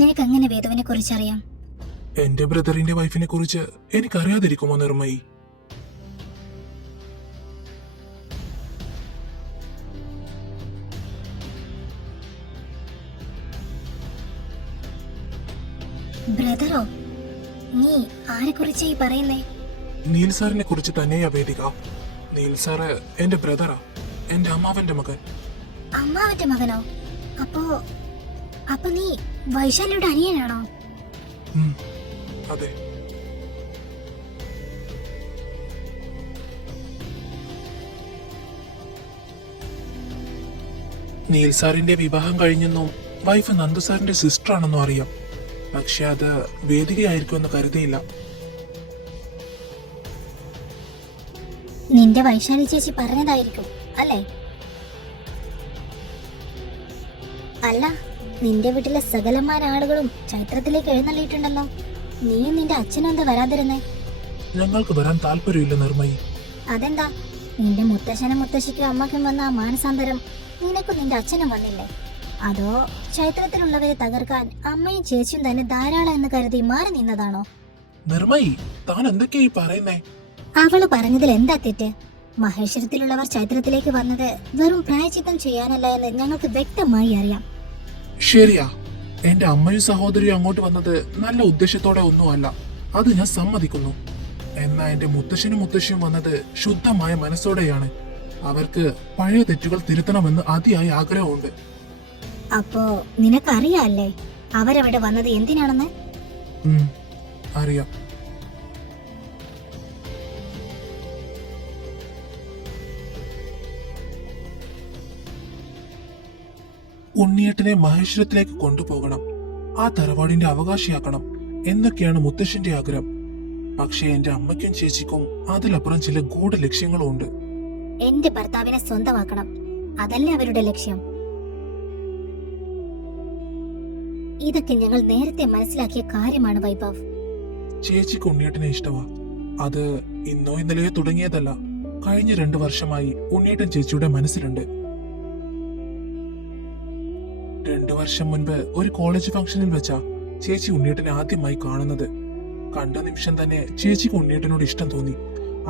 നിനക്ക് എങ്ങനെ വേദുവിനെ കുറിച്ചറിയാം? എന്റെ ബ്രദറിന്റെ വൈഫിനെ കുറിച്ച് എനിക്കറിയാതിരിക്കുമോ നിർമ്മയി? ബ്രദറോ? നീ ആരെ കുറിച്ചായി പറയുന്നേ? നീൽ സാറിനെ കുറിച്ച് തന്നെയാ വേദിക. നീൽ സാറ് എന്റെ ബ്രദറാ, എന്റെ അമ്മാവന്റെ മകൻ. അമ്മാവന്റെ മകനോ? അപ്പോ അപ്പൊ നീ വൈശാലിയുടെ അനിയനാണോ? അതെ. നീൽ സാറിന്റെ വിവാഹം കഴിഞ്ഞെന്നും വൈഫ് നന്ദു സാറിന്റെ സിസ്റ്റർ ആണെന്നും അറിയാം. പക്ഷെ അത് വേദികയായിരിക്കുമെന്ന് കരുതിയില്ല. നിന്റെ വൈശാലി ചേച്ചി പറഞ്ഞതായിരിക്കും അല്ലേ? അല്ല, നിന്റെ വീട്ടിലെ സകലമാരാളുകളും ചൈത്രത്തിലേക്ക് എഴുന്നള്ളിയിട്ടുണ്ടല്ലോ. നീയും നിന്റെ അച്ഛനും എന്താ വരാതിരുന്നേ? ഞങ്ങൾക്ക് വരാൻ താല്പര്യമില്ല നിർമ്മയി. അതെന്താ? നിന്റെ മുത്തശ്ശനും മുത്തശ്ശിക്കും അമ്മയ്ക്കും വന്ന ആ മാനസാന്തരം നിനക്കും നിന്റെ അച്ഛനും വന്നില്ലേ? അതോ ചൈത്രത്തിലുള്ളവരെ തകർക്കാൻ അമ്മയും ചേച്ചിയും തന്നെ ധാരാളം എന്ന് കരുതി മാറി നിന്നതാണോ? നിർമ്മയി, താൻ എന്തൊക്കെയായി പറയുന്നേ? അവള് പറഞ്ഞതിൽ എന്താ തെറ്റ്? മഹേശ്വരത്തിലുള്ളവർ ചൈത്രത്തിലേക്ക് വന്നത് വെറും പ്രായച്ചിത്തം ചെയ്യാനല്ല എന്ന് ഞങ്ങൾക്ക് വ്യക്തമായി അറിയാം. ശരിയാ, എന്റെ അമ്മയും സഹോദരിയും അങ്ങോട്ട് വന്നത് നല്ല ഉദ്ദേശത്തോടെ ഒന്നുമല്ല, അത് ഞാൻ സമ്മതിക്കുന്നു. എന്നാ എന്റെ മുത്തശ്ശനും മുത്തശ്ശിയും വന്നത് ശുദ്ധമായ മനസ്സോടെയാണ്. അവർക്ക് പഴയ തെറ്റുകൾ തിരുത്തണമെന്ന് അതിയായ ആഗ്രഹമുണ്ട്. അപ്പോ നിനക്കറിയാല്ലേ അവരവിടെ വന്നത് എന്തിനാണെന്ന്? അറിയാം. ഉണ്ണിയേട്ടനെ മഹേശ്വരത്തിലേക്ക് കൊണ്ടുപോകണം, ആ തറവാടിന്റെ അവകാശിയാക്കണം എന്നൊക്കെയാണ് മുത്തശ്ശന്റെ ആഗ്രഹം. പക്ഷെ എന്റെ അമ്മയ്ക്കും ചേച്ചിക്കും അതിലപ്പുറം ചില ഗൂഢ ലക്ഷ്യങ്ങളും ഉണ്ട്. എന്റെ ഭർത്താവിനെ സ്വന്തമാക്കണം, അതല്ലേ അവരുടെ ലക്ഷ്യം? ഇതൊക്കെ ഞങ്ങൾ നേരത്തെ മനസ്സിലാക്കിയ കാര്യമാണ് വൈഭവ്. ചേച്ചിക്ക് ഉണ്ണിയേട്ടനെ ഇഷ്ടമാ. അത് ഇന്നോ ഇന്നലെയോ തുടങ്ങിയതല്ല. കഴിഞ്ഞ 2 വർഷമായി ഉണ്ണിയേട്ടൻ ചേച്ചിയുടെ മനസ്സിലുണ്ട്. 2 വർഷം മുൻപ് ഒരു കോളേജ് ഫംഗ്ഷനിൽ വെച്ചാ ചേച്ചി ഉണ്ണിയേട്ടനെ ആദ്യമായി കാണുന്നത്. കണ്ട നിമിഷം തന്നെ ചേച്ചിക്ക് ഉണ്ണിയേട്ടനോട് ഇഷ്ടം തോന്നി.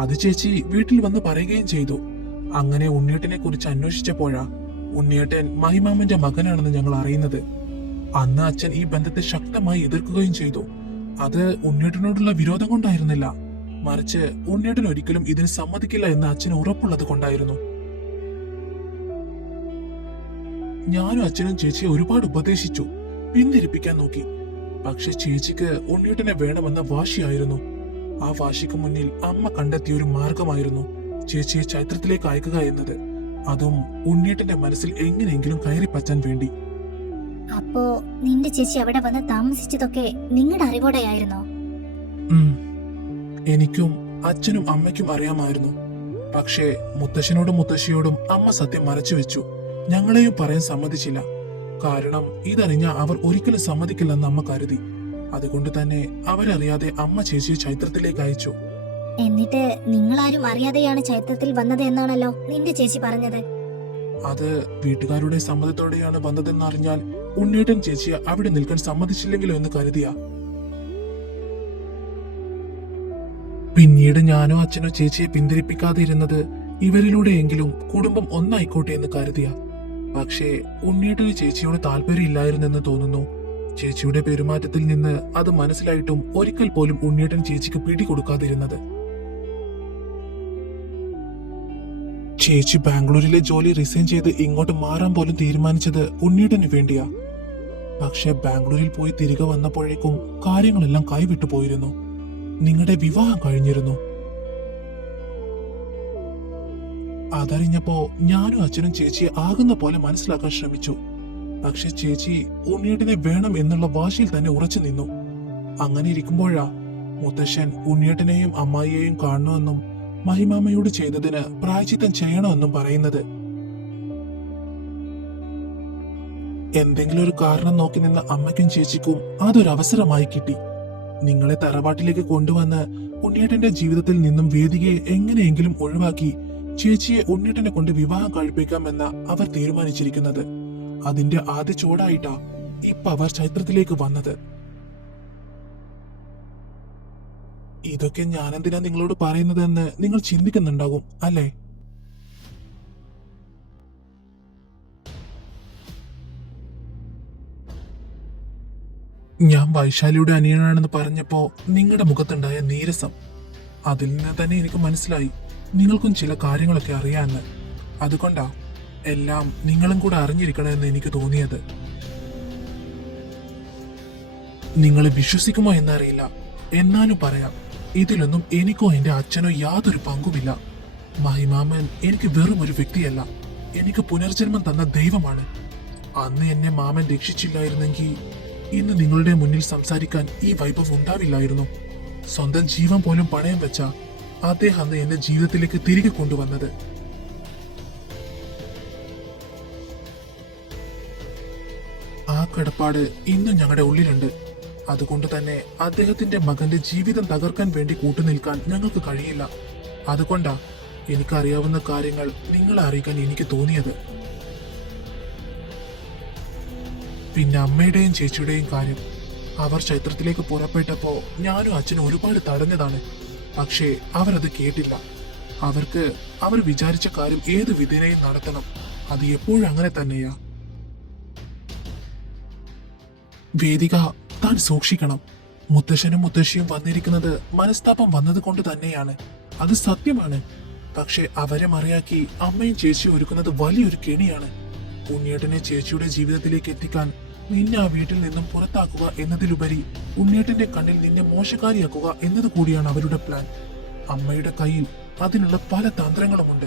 അത് ചേച്ചി വീട്ടിൽ വന്ന് പറയുകയും ചെയ്തു. അങ്ങനെ ഉണ്ണിയേട്ടനെ കുറിച്ച് അന്വേഷിച്ചപ്പോഴാ ഉണ്ണിയേട്ടൻ മഹിമാമന്റെ മകനാണെന്ന് ഞങ്ങൾ അറിയുന്നത്. അന്ന് അച്ഛൻ ഈ ബന്ധത്തെ ശക്തമായി എതിർക്കുകയും ചെയ്തു. അത് ഉണ്ണിയേട്ടനോടുള്ള വിരോധം കൊണ്ടായിരുന്നില്ല, മറിച്ച് ഉണ്ണിയേട്ടൻ ഒരിക്കലും ഇതിന് സമ്മതിക്കില്ല എന്ന് അച്ഛന് ഉറപ്പുള്ളത് കൊണ്ടായിരുന്നു. ഞാനും അച്ഛനും ചേച്ചിയെ ഒരുപാട് ഉപദേശിച്ചു, പിന്തിരിപ്പിക്കാൻ നോക്കി. പക്ഷെ ചേച്ചിക്ക് ഉണ്ണിയേട്ടനെ വേണമെന്ന വാശിയായിരുന്നു. ആ വാശിക്ക് മുന്നിൽ അമ്മ കണ്ടെത്തിയ ഒരു മാർഗമായിരുന്നു ചേച്ചിയെ ചൈത്രത്തിലേക്ക് അയക്കുക എന്നത്. അതും ഉണ്ണിയേട്ടന്റെ മനസ്സിൽ എങ്ങനെയെങ്കിലും കയറി പറ്റാൻ വേണ്ടി. അപ്പോ നിന്റെ ചേച്ചി അവിടെ വന്ന് താമസിച്ചതൊക്കെ നിങ്ങളുടെ അറിവോടെയായിരുന്നോ? എനിക്കും അച്ഛനും അമ്മയ്ക്കും അറിയാമായിരുന്നു. പക്ഷേ മുത്തശ്ശനോടും മുത്തശ്ശിയോടും അമ്മ സത്യം മറച്ചുവെച്ചു. ഞങ്ങളെയും പറയാൻ സമ്മതിച്ചില്ല. കാരണം ഇതറിഞ്ഞ അവർ ഒരിക്കലും സമ്മതിക്കില്ലെന്ന് അമ്മ കരുതി. അതുകൊണ്ട് തന്നെ അവരറിയാതെ അമ്മ ചേച്ചിയെ ചൈത്രത്തിലേക്ക് അയച്ചു. എന്നിട്ട് നിങ്ങളാരും അറിയാതെയാണ് ചൈത്രത്തിൽ വന്നത് എന്നാണല്ലോ നിന്റെ ചേച്ചി പറഞ്ഞത്. അത് വീട്ടുകാരുടെ സമ്മതത്തോടെയാണ് വന്നതെന്നറിഞ്ഞാൽ ഉണ്ണിയേട്ടൻ ചേച്ചിയെ അവിടെ നിൽക്കാൻ സമ്മതിച്ചില്ലെങ്കിലോ എന്ന് കരുതിയാ. പിന്നീട് ഞാനോ അച്ഛനോ ചേച്ചിയെ പിന്തിരിപ്പിക്കാതെ ഇരുന്നത് ഇവരിലൂടെയെങ്കിലും കുടുംബം ഒന്നായിക്കോട്ടെ എന്ന് കരുതിയ. പക്ഷേ ഉണ്ണിയേട്ടന് ചേച്ചിയോട് താല്പര്യമില്ലായിരുന്നെന്ന് തോന്നുന്നു. ചേച്ചിയുടെ പെരുമാറ്റത്തിൽ നിന്ന് അത് മനസ്സിലായിട്ടും ഒരിക്കൽ പോലും ഉണ്ണിയേട്ടൻ ചേച്ചിക്ക് പിടികൊടുക്കാതിരുന്നത്. ചേച്ചി ബാംഗ്ലൂരിലെ ജോലി റിസൈൻ ചെയ്ത് ഇങ്ങോട്ട് മാറാൻ പോലും തീരുമാനിച്ചത് ഉണ്ണിയേട്ടന് വേണ്ടിയാ. പക്ഷെ ബാംഗ്ലൂരിൽ പോയി തിരികെ വന്നപ്പോഴേക്കും കാര്യങ്ങളെല്ലാം കൈവിട്ടു പോയിരുന്നു. നിങ്ങളുടെ വിവാഹം കഴിഞ്ഞിരുന്നു. അതറിഞ്ഞപ്പോ ഞാനും അച്ഛനും ചേച്ചിയെ ആകുന്ന പോലെ മനസ്സിലാക്കാൻ ശ്രമിച്ചു. പക്ഷെ ചേച്ചി ഉണ്ണിയേട്ടനെ വേണം എന്നുള്ള വാശിയിൽ തന്നെ ഉറച്ചു നിന്നു. അങ്ങനെ ഇരിക്കുമ്പോഴാ മുത്തശ്ശൻ ഉണ്ണിയേട്ടനെയും അമ്മായിയെയും കാണണമെന്നും മഹിമാമയോട് ചെയ്തതിന് പ്രായശ്ചിത്തം ചെയ്യണമെന്നും പറയുന്നത്. എന്തെങ്കിലും ഒരു കാരണം നോക്കി നിന്ന അമ്മയ്ക്കും ചേച്ചിക്കും അതൊരവസരമായി കിട്ടി. നിങ്ങളെ തറവാട്ടിലേക്ക് കൊണ്ടുവന്ന് ഉണ്ണിയേട്ടന്റെ ജീവിതത്തിൽ നിന്നും വേദികയെ എങ്ങനെയെങ്കിലും ഒഴിവാക്കി ചേച്ചിയെ ഉണ്ണിയേട്ടനെ കൊണ്ട് വിവാഹം കഴിപ്പിക്കാമെന്ന അവർ തീരുമാനിച്ചിരിക്കുന്നത്. അതിന്റെ ആദ്യ ചുവടായിട്ടാ ഇപ്പൊ അവർ ചൈത്രത്തിലേക്ക് വന്നത്. ഇതൊക്കെ ഞാനെന്തിനാ നിങ്ങളോട് പറയുന്നതെന്ന് നിങ്ങൾ ചിന്തിക്കുന്നുണ്ടാകും അല്ലേ? ഞാൻ വൈശാലിയുടെ അനിയനാണെന്ന് പറഞ്ഞപ്പോ നിങ്ങളുടെ മുഖത്തുണ്ടായ നീരസം, അതിൽ നിന്ന് തന്നെ എനിക്ക് മനസ്സിലായി നിങ്ങൾക്കും ചില കാര്യങ്ങളൊക്കെ അറിയാമെന്ന്. അതുകൊണ്ടാ എല്ലാം നിങ്ങളും കൂടെ അറിഞ്ഞിരിക്കണമെന്ന് എനിക്ക് തോന്നിയത്. നിങ്ങൾ വിശ്വസിക്കുമോ എന്നറിയില്ല, എന്നാലും പറയാം, ഇതിലൊന്നും എനിക്കോ എന്റെ അച്ഛനോ യാതൊരു പങ്കുമില്ല. മഹിമാമൻ എനിക്ക് വെറും ഒരു വ്യക്തിയല്ല, എനിക്ക് പുനർജന്മം തന്ന ദൈവമാണ്. അന്ന് എന്നെ മാമൻ രക്ഷിച്ചില്ലായിരുന്നെങ്കിൽ ഇന്ന് നിങ്ങളുടെ മുന്നിൽ സംസാരിക്കാൻ ഈ വൈഭവ് ഉണ്ടാവില്ലായിരുന്നു. സ്വന്തം ജീവൻ പോലും പണയം വെച്ച അദ്ദേഹം അന്ന് എന്നെ ജീവിതത്തിലേക്ക് തിരികെ കൊണ്ടുവന്നത്. ആ കടപ്പാട് ഇന്നും ഞങ്ങളുടെ ഉള്ളിലുണ്ട്. അതുകൊണ്ട് തന്നെ അദ്ദേഹത്തിന്റെ മകന്റെ ജീവിതം തകർക്കാൻ വേണ്ടി കൂട്ടുനിൽക്കാൻ ഞങ്ങൾക്ക് കഴിയില്ല. അതുകൊണ്ടാ എനിക്കറിയാവുന്ന കാര്യങ്ങൾ നിങ്ങളെ അറിയിക്കാൻ എനിക്ക് തോന്നിയത്. പിന്നെ അമ്മയുടെയും ചേച്ചിയുടെയും കാര്യം, അവർ ചൈത്രത്തിലേക്ക് പുറപ്പെട്ടപ്പോ ഞാനും അച്ഛനും ഒരുപാട് തടഞ്ഞതാണ്. പക്ഷേ അവരത് കേട്ടില്ല. അവർക്ക് അവർ വിചാരിച്ച കാര്യം ഏത് വിധേനയും നടത്തണം. അത് എപ്പോഴും അങ്ങനെ തന്നെയാ. വേദിക, താൻ സൂക്ഷിക്കണം. മുത്തശ്ശനും മുത്തശ്ശിയും വന്നിരിക്കുന്നത് മനസ്താപം വന്നത് കൊണ്ട് തന്നെയാണ്. അത് സത്യമാണ്. പക്ഷെ അവരെ മറിയാക്കി അമ്മയും ചേച്ചിയും ഒരുക്കുന്നത് വലിയൊരു കെണിയാണ്. ഉണ്ണിയേട്ടനെ ചേച്ചിയുടെ ജീവിതത്തിലേക്ക് എത്തിക്കാൻ നിന്നെ ആ വീട്ടിൽ നിന്നും പുറത്താക്കുക എന്നതിലുപരി ഉണ്ണിയേട്ടന്റെ കണ്ണിൽ നിന്നെ മോശക്കാരിയാക്കുക എന്നത് കൂടിയാണ് അവരുടെ പ്ലാൻ. അമ്മയുടെ കയ്യിൽ അതിനുള്ള പല തന്ത്രങ്ങളുമുണ്ട്.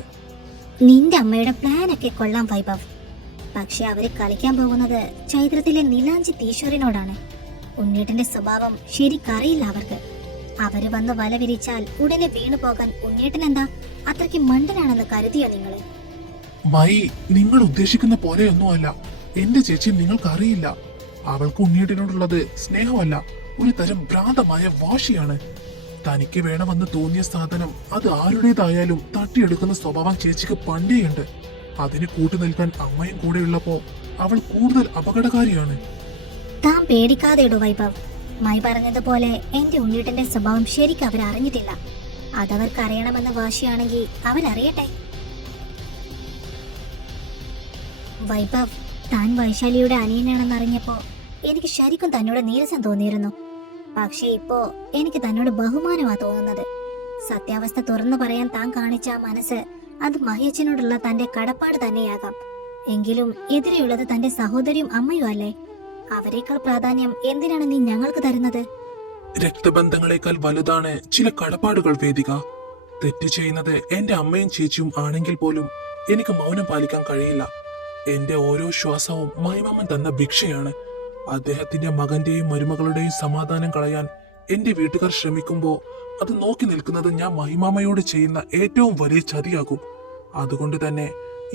നിന്റെ അമ്മയുടെ പ്ലാനൊക്കെ കൊള്ളാം വൈഭവ്. പക്ഷെ അവര് കളിക്കാൻ പോകുന്നത് ചൈത്രത്തിലെ നിലാഞ്ചി ഈശ്വരനോടാണ്. ഉണ്ണിയേട്ടന്റെ സ്വഭാവം ശരിക്കറിയില്ല അവർക്ക്. അവര് വന്ന് വല വിരിച്ചാൽ ഉടനെ വീണു പോകാൻ ഉണ്ണിയേട്ടൻ എന്താ അത്രയ്ക്ക് മണ്ടനാണെന്ന് കരുതിയോ നിങ്ങള്? മൈ, നിങ്ങൾ ഉദ്ദേശിക്കുന്ന പോലെയൊന്നുമല്ല. എന്റെ ചേച്ചി നിങ്ങൾക്കറിയില്ല. അവൾക്ക് ഉണ്ണിയേട്ടനോടുള്ളത് സ്നേഹമല്ല, ഒരു തരം ഭ്രാന്തമായ വാശിയാണ്. തനിക്ക് വേണമെന്ന് തോന്നിയ സാധനം അത് ആരുടേതായാലും തട്ടിയെടുക്കുന്ന സ്വഭാവം ചേച്ചിക്ക് പണ്ടേയുണ്ട്. അതിന് കൂട്ടുനിൽക്കാൻ അമ്മയും കൂടെയുള്ളപ്പോ അവൾ കൂടുതൽ അപകടകാരിയാണ്. താൻ പേടിക്കാതെ ഇടൂ വൈഭവ്. മൈ പറഞ്ഞതുപോലെ എന്റെ ഉണ്ണിയേട്ടന്റെ സ്വഭാവം ശരിക്കും അവരറിഞ്ഞിട്ടില്ല. അതവർക്ക് അറിയണമെന്ന് വാശിയാണെങ്കിൽ അവരറിയട്ടെ. വൈഭവ്, താൻ വൈശാലിയുടെ അനിയനാണെന്ന് അറിഞ്ഞപ്പോ എനിക്ക് ശരിക്കും തന്നോട് നീരസം തോന്നിയിരുന്നു. പക്ഷെ ഇപ്പോ എനിക്ക് തന്നോട് ബഹുമാനമാ തോന്നുന്നത്. സത്യാവസ്ഥ തുറന്നു പറയാൻ താൻ കാണിച്ച ആ മനസ്സ്, അത് മഹിയച്ചനോടുള്ള തന്റെ കടപ്പാട് തന്നെയാകാം. എങ്കിലും എതിരെയുള്ളത് തന്റെ സഹോദരിയും അമ്മയും അല്ലേ? അവരെക്കാൾ പ്രാധാന്യം എന്തിനാണ് നീ ഞങ്ങൾക്ക് തരുന്നത്? രക്തബന്ധങ്ങളെക്കാൾ വലുതാണ് ചില കടപ്പാടുകൾ വേദിക. തെറ്റ് ചെയ്യുന്നത് എന്റെ അമ്മയും ചേച്ചിയും ആണെങ്കിൽ പോലും എനിക്ക് മൗനം പാലിക്കാൻ കഴിയില്ല. എന്റെ ഓരോ ശ്വാസവും മൈമാമൻ തന്ന ഭിക്ഷയാണ്. അദ്ദേഹത്തിന്റെ മകന്റെയും മരുമകളുടെയും സമാധാനം കളയാൻ എന്റെ വീട്ടുകാർ ശ്രമിക്കുമ്പോ അത് നോക്കി നിൽക്കുന്നത് ഞാൻ മഹിമാമയോട് ചെയ്യുന്ന ഏറ്റവും വലിയ ചതിയാകും. അതുകൊണ്ട് തന്നെ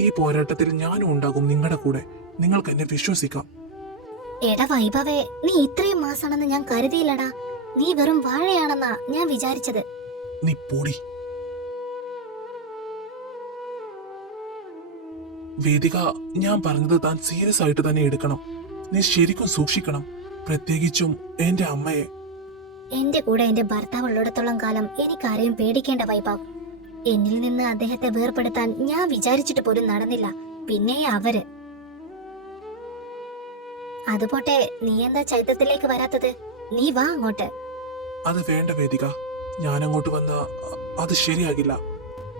ഈ പോരാട്ടത്തിൽ ഞാനും ഉണ്ടാകും നിങ്ങളുടെ കൂടെ. നിങ്ങൾക്ക് എന്നെ വിശ്വസിക്കാം. എടാ വൈഭവേ, നീ ഇത്രയും മാസാണെന്ന് ഞാൻ കരുതിയില്ലടാ. നീ വെറും വാഴയാണെന്നാ ഞാൻ വിചാരിച്ചത്. നീ പൊടി. വേദിക, ഞാൻ പറഞ്ഞത് താൻ സീരിയസ് ആയിട്ട് തന്നെ എടുക്കണം. നീ ശരിക്കും സൂക്ഷിക്കണം, പ്രത്യേകിച്ചും എന്റെ അമ്മയെ. എന്റെ കൂടെ എന്റെ ഭർത്താവ് ഉള്ളിടത്തോളം കാലം എനിക്കാരെയും പേടിക്കേണ്ട വൈഭവ്. എന്നിൽ നിന്ന് അദ്ദേഹത്തെ വേർപെടുത്താൻ ഞാൻ വിചാരിച്ചിട്ട് പോലും നടന്നില്ല. പിന്നെ അവര്. അതുപോട്ടെ, നീ എന്താ ചൈത്രത്തിലേക്ക് വരാത്തത്? നീ വാ അങ്ങോട്ട്. അത് വേണ്ട വേദിക, ഞാൻ അങ്ങോട്ട് വന്ന അത് ശരിയാകില്ല.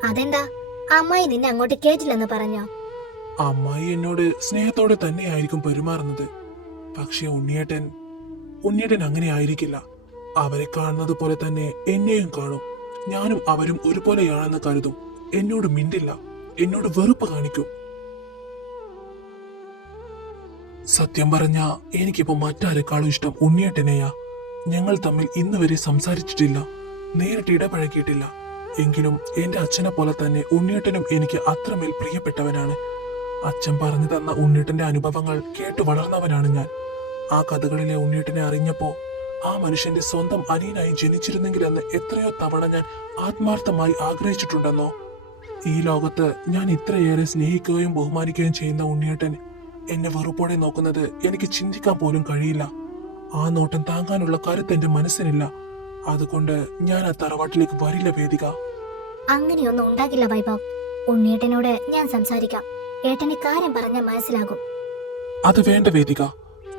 അതെന്താ? അമ്മായി നിന്നെ അങ്ങോട്ട് കേട്ടില്ലെന്ന് പറഞ്ഞോ? അമ്മായി എന്നോട് സ്നേഹത്തോടെ തന്നെയായിരിക്കും പെരുമാറുന്നത്. പക്ഷെ ഉണ്ണിയേട്ടൻ അങ്ങനെ ആയിരിക്കില്ല. അവരെ കാണുന്നത് പോലെ തന്നെ എന്നെയും കാണും. ഞാനും അവരും ഒരുപോലെയാണെന്ന് കരുതും. എന്നോട് മിണ്ടില്ല, എന്നോട് വെറുപ്പ് കാണിക്കും. സത്യം പറഞ്ഞ എനിക്കിപ്പോ മറ്റാരെക്കാളും ഇഷ്ടം ഉണ്ണിയേട്ടനെയാ. ഞങ്ങൾ തമ്മിൽ ഇന്ന് വരെ സംസാരിച്ചിട്ടില്ല, നേരിട്ട് ഇടപഴകിയിട്ടില്ല. എങ്കിലും എന്റെ അച്ഛനെ പോലെ തന്നെ ഉണ്ണിയേട്ടനും എനിക്ക് അത്രമേൽ പ്രിയപ്പെട്ടവനാണ്. അച്ഛൻ പറഞ്ഞു തന്ന ഉണ്ണിയേട്ടന്റെ അനുഭവങ്ങൾ കേട്ടു വളർന്നവനാണ് ഞാൻ. ആ കഥകളിലെ ഉണ്ണിയേട്ടനെ അറിഞ്ഞപ്പോ ആ മനുഷ്യന്റെ സ്വന്തം അനിയനായി ജനിച്ചിരുന്നെങ്കിലെന്ന് എത്രയോ തവണ ഞാൻ ആത്മാർത്ഥമായി ആഗ്രഹിച്ചിട്ടുണ്ടെന്നോ. ഈ ലോകത്ത് ഞാൻ ഇത്രയേറെ സ്നേഹിക്കുകയും ബഹുമാനിക്കുകയും ചെയ്യുന്ന ഉണ്ണിയേട്ടൻ എന്നെ വെറുപ്പോടെ നോക്കുന്നത് എനിക്ക് ചിന്തിക്കാൻ പോലും കഴിയില്ല. ആ നോട്ടം താങ്ങാനുള്ള കരുത്ത് എന്റെ മനസ്സിനില്ല. അതുകൊണ്ട് ഞാൻ ആ തറവാട്ടിലേക്ക് വരില്ല വേദിക. അങ്ങനെയൊന്നും ഉണ്ടാകില്ല വൈഭവ്. ഉണ്ണിയേട്ടനോട് ഞാൻ സംസാരിക്കാം. ഏട്ടന് കാര്യം പറഞ്ഞാൽ മനസ്സിലാകും. അത് വേണ്ട വേദിക.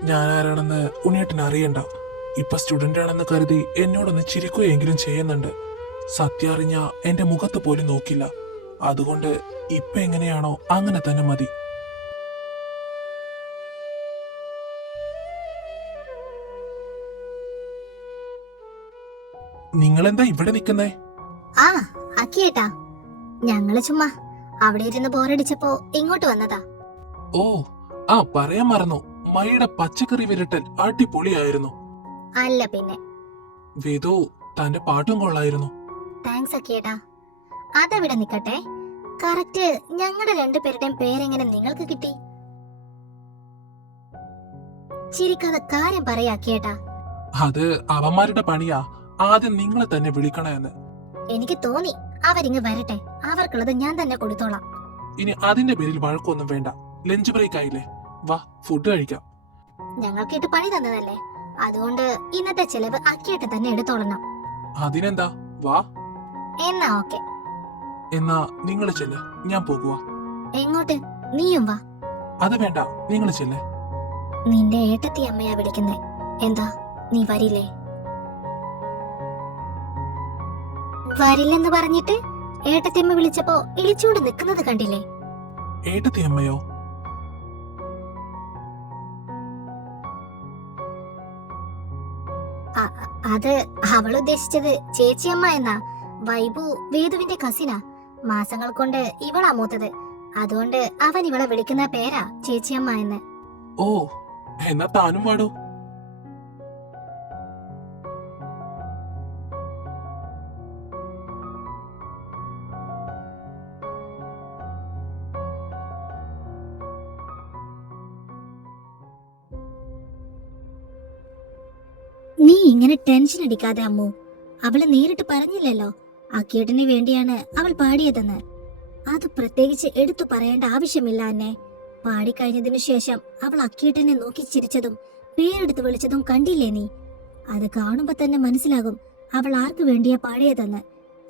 ഞാൻ ആരാണെന്ന് ഉണ്ണിയേട്ടൻ അറിയണ്ട. ഇപ്പൊ സ്റ്റുഡന്റ് ആണെന്ന് കരുതി എന്നോടൊന്ന് ചിരിക്കുകയെങ്കിലും ചെയ്യുന്നുണ്ട്. സത്യം അറിഞ്ഞ എന്റെ മുഖത്ത് പോലും നോക്കില്ല. അതുകൊണ്ട് ഇപ്പൊ എങ്ങനെയാണോ അങ്ങനെ തന്നെ മതി. നിങ്ങളെന്താ ഇവിടെ നിൽക്കുന്നേ? ആ അക്കിയേട്ടാ, ഞങ്ങള് ചുമ്മാ അവിടെ ഇരുന്ന് ബോറടിച്ചപ്പോ ഇങ്ങോട്ട് വന്നതാ. ഓ, ആ പറയാൻ മറന്നു. മയുടെ പച്ചക്കറി വിരട്ടൽ അടിപൊളിയായിരുന്നു. അല്ല പിന്നെ. വേദു, തന്റെ പാട്ടും കൊള്ളായിരുന്നു. താങ്ക്സ് അക്കിയേട്ടാ. അതവിടെ നിക്കട്ടെ. കറക്റ്റ് ഞങ്ങളുടെ രണ്ടുപേരുടെയും പേരെങ്ങനെ നിങ്ങൾക്ക് കിട്ടി? ചിരിക്കാതെ കാര്യം പറയാ അക്കിയേട്ടാ. അത് അവന്മാരുടെ പണിയാ. ആദ്യം നിങ്ങളെ തന്നെ വിളിക്കണമെന്ന് എനിക്ക് തോന്നി. അവരിങ്ങ് വരട്ടെ, അവർക്കുള്ളത് ഞാൻ തന്നെ കൊടുത്തോളാം. ഇനി അതിന്റെ പേരിൽ വഴക്കൊന്നും വേണ്ട. ലഞ്ച് ബ്രേക്ക് ആയില്ലേ, വാ ഫുഡ് കഴിക്കാം. ഞങ്ങൾക്കിട്ട് പണി തന്നതല്ലേ, അതുകൊണ്ട് ഇന്നത്തെ ചെലവ് അക്കിയേട്ടൻ തന്നെ എടുത്തോളണം. അതിനെന്താ, വാ. എന്നാ ഓക്കെ. എന്നാ നിങ്ങൾ ചെല്ല്, ഞാൻ പോകുക. എങ്ങോട്ട്? നീയും വാ. അത് വേണ്ട, നിങ്ങൾ ചെല്ല്. നിന്റെ ഏട്ടത്തി അമ്മയാ വിളിക്കുന്നേ. എന്താ നീ വരില്ലേ? വരില്ലെന്ന് പറഞ്ഞിട്ട് ഏട്ടത്തിയമ്മ വിളിച്ചപ്പോ ഇളിച്ചുകൊണ്ട് നിൽക്കുന്നത് കണ്ടില്ലേ? ഏട്ടത്തി അമ്മയോ? അത് അവൾ ഉദ്ദേശിച്ചത് ചേച്ചിയമ്മ എന്നാ. വൈബു വേദുവിന്റെ കസിനാ. മാസങ്ങൾ കൊണ്ട് ഇവളാ മൂത്തത്. അതുകൊണ്ട് അവൻ ഇവളെ വിളിക്കുന്ന പേരാ ചേച്ചിയമ്മ എന്ന്. ഓ, എന്നാ താനും പാടൂ. നീ ഇങ്ങനെ ടെൻഷൻ അടിക്കാതെ അമ്മു. അവള് നേരിട്ട് പറഞ്ഞില്ലല്ലോ അക്കിയേട്ടന് വേണ്ടിയാണ് അവൾ പാടിയതെന്ന്. അത് പ്രത്യേകിച്ച് എടുത്തു പറയേണ്ട ആവശ്യമില്ല എന്നെ. പാടിക്കഴിഞ്ഞതിനു ശേഷം അവൾ അക്കിയേട്ടനെ നോക്കി ചിരിച്ചതും പേരെടുത്ത് വിളിച്ചതും കണ്ടില്ലേ നീ? അത് കാണുമ്പോ തന്നെ മനസ്സിലാകും അവൾ ആർക്ക് വേണ്ടിയാ പാടിയതെന്ന്.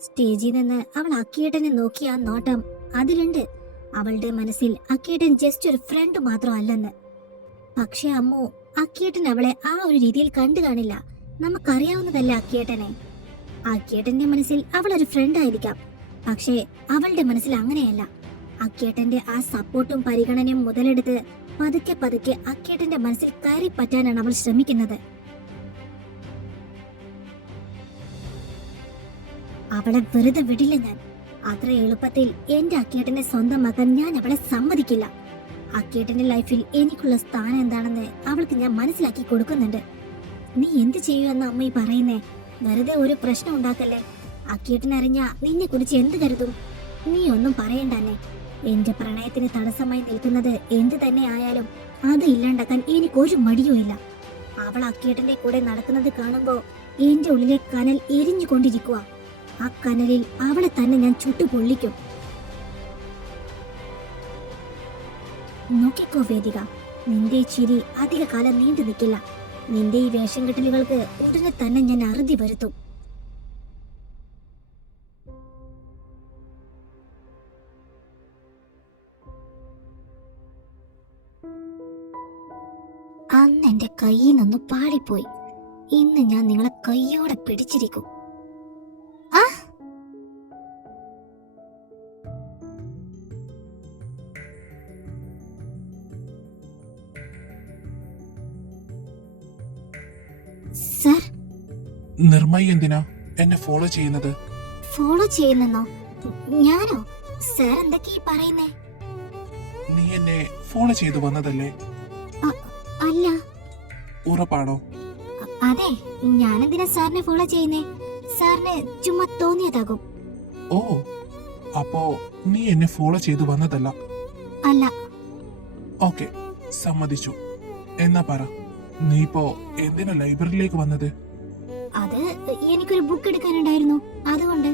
സ്റ്റേജിൽ നിന്ന് അവൾ അക്കിയേട്ടനെ നോക്കിയ ആ നോട്ടം, അതിലുണ്ട് അവളുടെ മനസ്സിൽ അക്കിയേട്ടൻ ജസ്റ്റ് ഒരു ഫ്രണ്ട് മാത്രമല്ലെന്ന്. പക്ഷെ അമ്മു, അക്കിയേട്ടൻ അവളെ ആ ഒരു രീതിയിൽ കണ്ടു കാണില്ല. നമുക്കറിയാവുന്നതല്ല അക്കിയേട്ടനെ. അക്കിയേട്ടന്റെ മനസ്സിൽ അവൾ ഒരു ഫ്രണ്ട് ആയിരിക്കാം, പക്ഷേ അവളുടെ മനസ്സിൽ അങ്ങനെയല്ല. അക്കിയേട്ടന്റെ ആ സപ്പോർട്ടും പരിഗണനയും മുതലെടുത്ത് പതുക്കെ പതുക്കെ അക്കിയേട്ടന്റെ മനസ്സിൽ കയറി പറ്റാനാണ് അവൾ ശ്രമിക്കുന്നത്. അവളെ വെറുതെ വിടില്ല ഞാൻ. അത്ര എളുപ്പത്തിൽ എന്റെ അക്കിയേട്ടനെ സ്വന്തമാക്കാൻ ഞാൻ അവളെ സമ്മതിക്കില്ല. അക്കിയേട്ടന്റെ ലൈഫിൽ എനിക്കുള്ള സ്ഥാനം എന്താണെന്ന് അവൾക്ക് ഞാൻ മനസ്സിലാക്കി കൊടുക്കുന്നുണ്ട്. നീ എന്ത് ചെയ്യുമെന്ന് അമ്മ ഈ പറയുന്നേ? വെറുതെ ഒരു പ്രശ്നം ഉണ്ടാക്കല്ലേ. അക്കിയേട്ടൻ അറിഞ്ഞ നിന്നെ കുറിച്ച് എന്ത് കരുതും? നീ ഒന്നും പറയണ്ടന്നെ. എന്റെ പ്രണയത്തിന് തടസ്സമായി നിൽക്കുന്നത് എന്ത് തന്നെ ആയാലും അത് ഇല്ലാണ്ടാക്കാൻ എനിക്കൊരു മടിയുമില്ല. അവൾ അക്കിയേട്ടന്റെ കൂടെ നടക്കുന്നത് കാണുമ്പോ എന്റെ ഉള്ളിലെ കനൽ എരിഞ്ഞുകൊണ്ടിരിക്കുക. ആ കനലിൽ അവളെ തന്നെ ഞാൻ ചുട്ടുപൊള്ളിക്കും. നോക്കിക്കോ വേദിക, നിന്റെ ചിരി അധിക കാലം നീണ്ടു നിൽക്കില്ല. നിന്റെ ഈ വേഷം കെട്ടലുകൾക്ക് ഉടനെ തന്നെ ഞാൻ അറുതി വരുത്തും. അന്ന് എന്റെ കയ്യിൽ നിന്ന് പാളിപ്പോയി. ഇന്ന് ഞാൻ നിങ്ങളെ കയ്യോടെ പിടിച്ചിരിക്കും. സർ, നിർമ്മയി എന്തിനാ എന്നെ ഫോളോ ചെയ്യുന്നത്? ഫോളോ ചെയ്യുന്നെന്നോ? ഞാനോ? സർ എന്തൊക്കെയാ പറയുന്നേ? നീ എന്നെ ഫോളോ ചെയ്തു വന്നതല്ലേ? അല്ല. ഉറപ്പാണോ? അതെ, ഞാനെന്തിനാ സാറിനെ ഫോളോ ചെയ്യുന്നേ? സാറിന് ചുമ്മാ തോന്നിയതാകും. ഓ, അപ്പോ നീ എന്നെ ഫോളോ ചെയ്തു വന്നതല്ല? അല്ല. ഓക്കെ, സമ്മതിച്ചു. എന്നാ പറ, നീ ഇപ്പോ എന്തിനാ ലൈബ്രറിയിലേക്ക് വന്നത്? അത് എനിക്കൊരു ബുക്ക് എടുക്കാനുണ്ടായിരുന്നു, അതുകൊണ്ട്.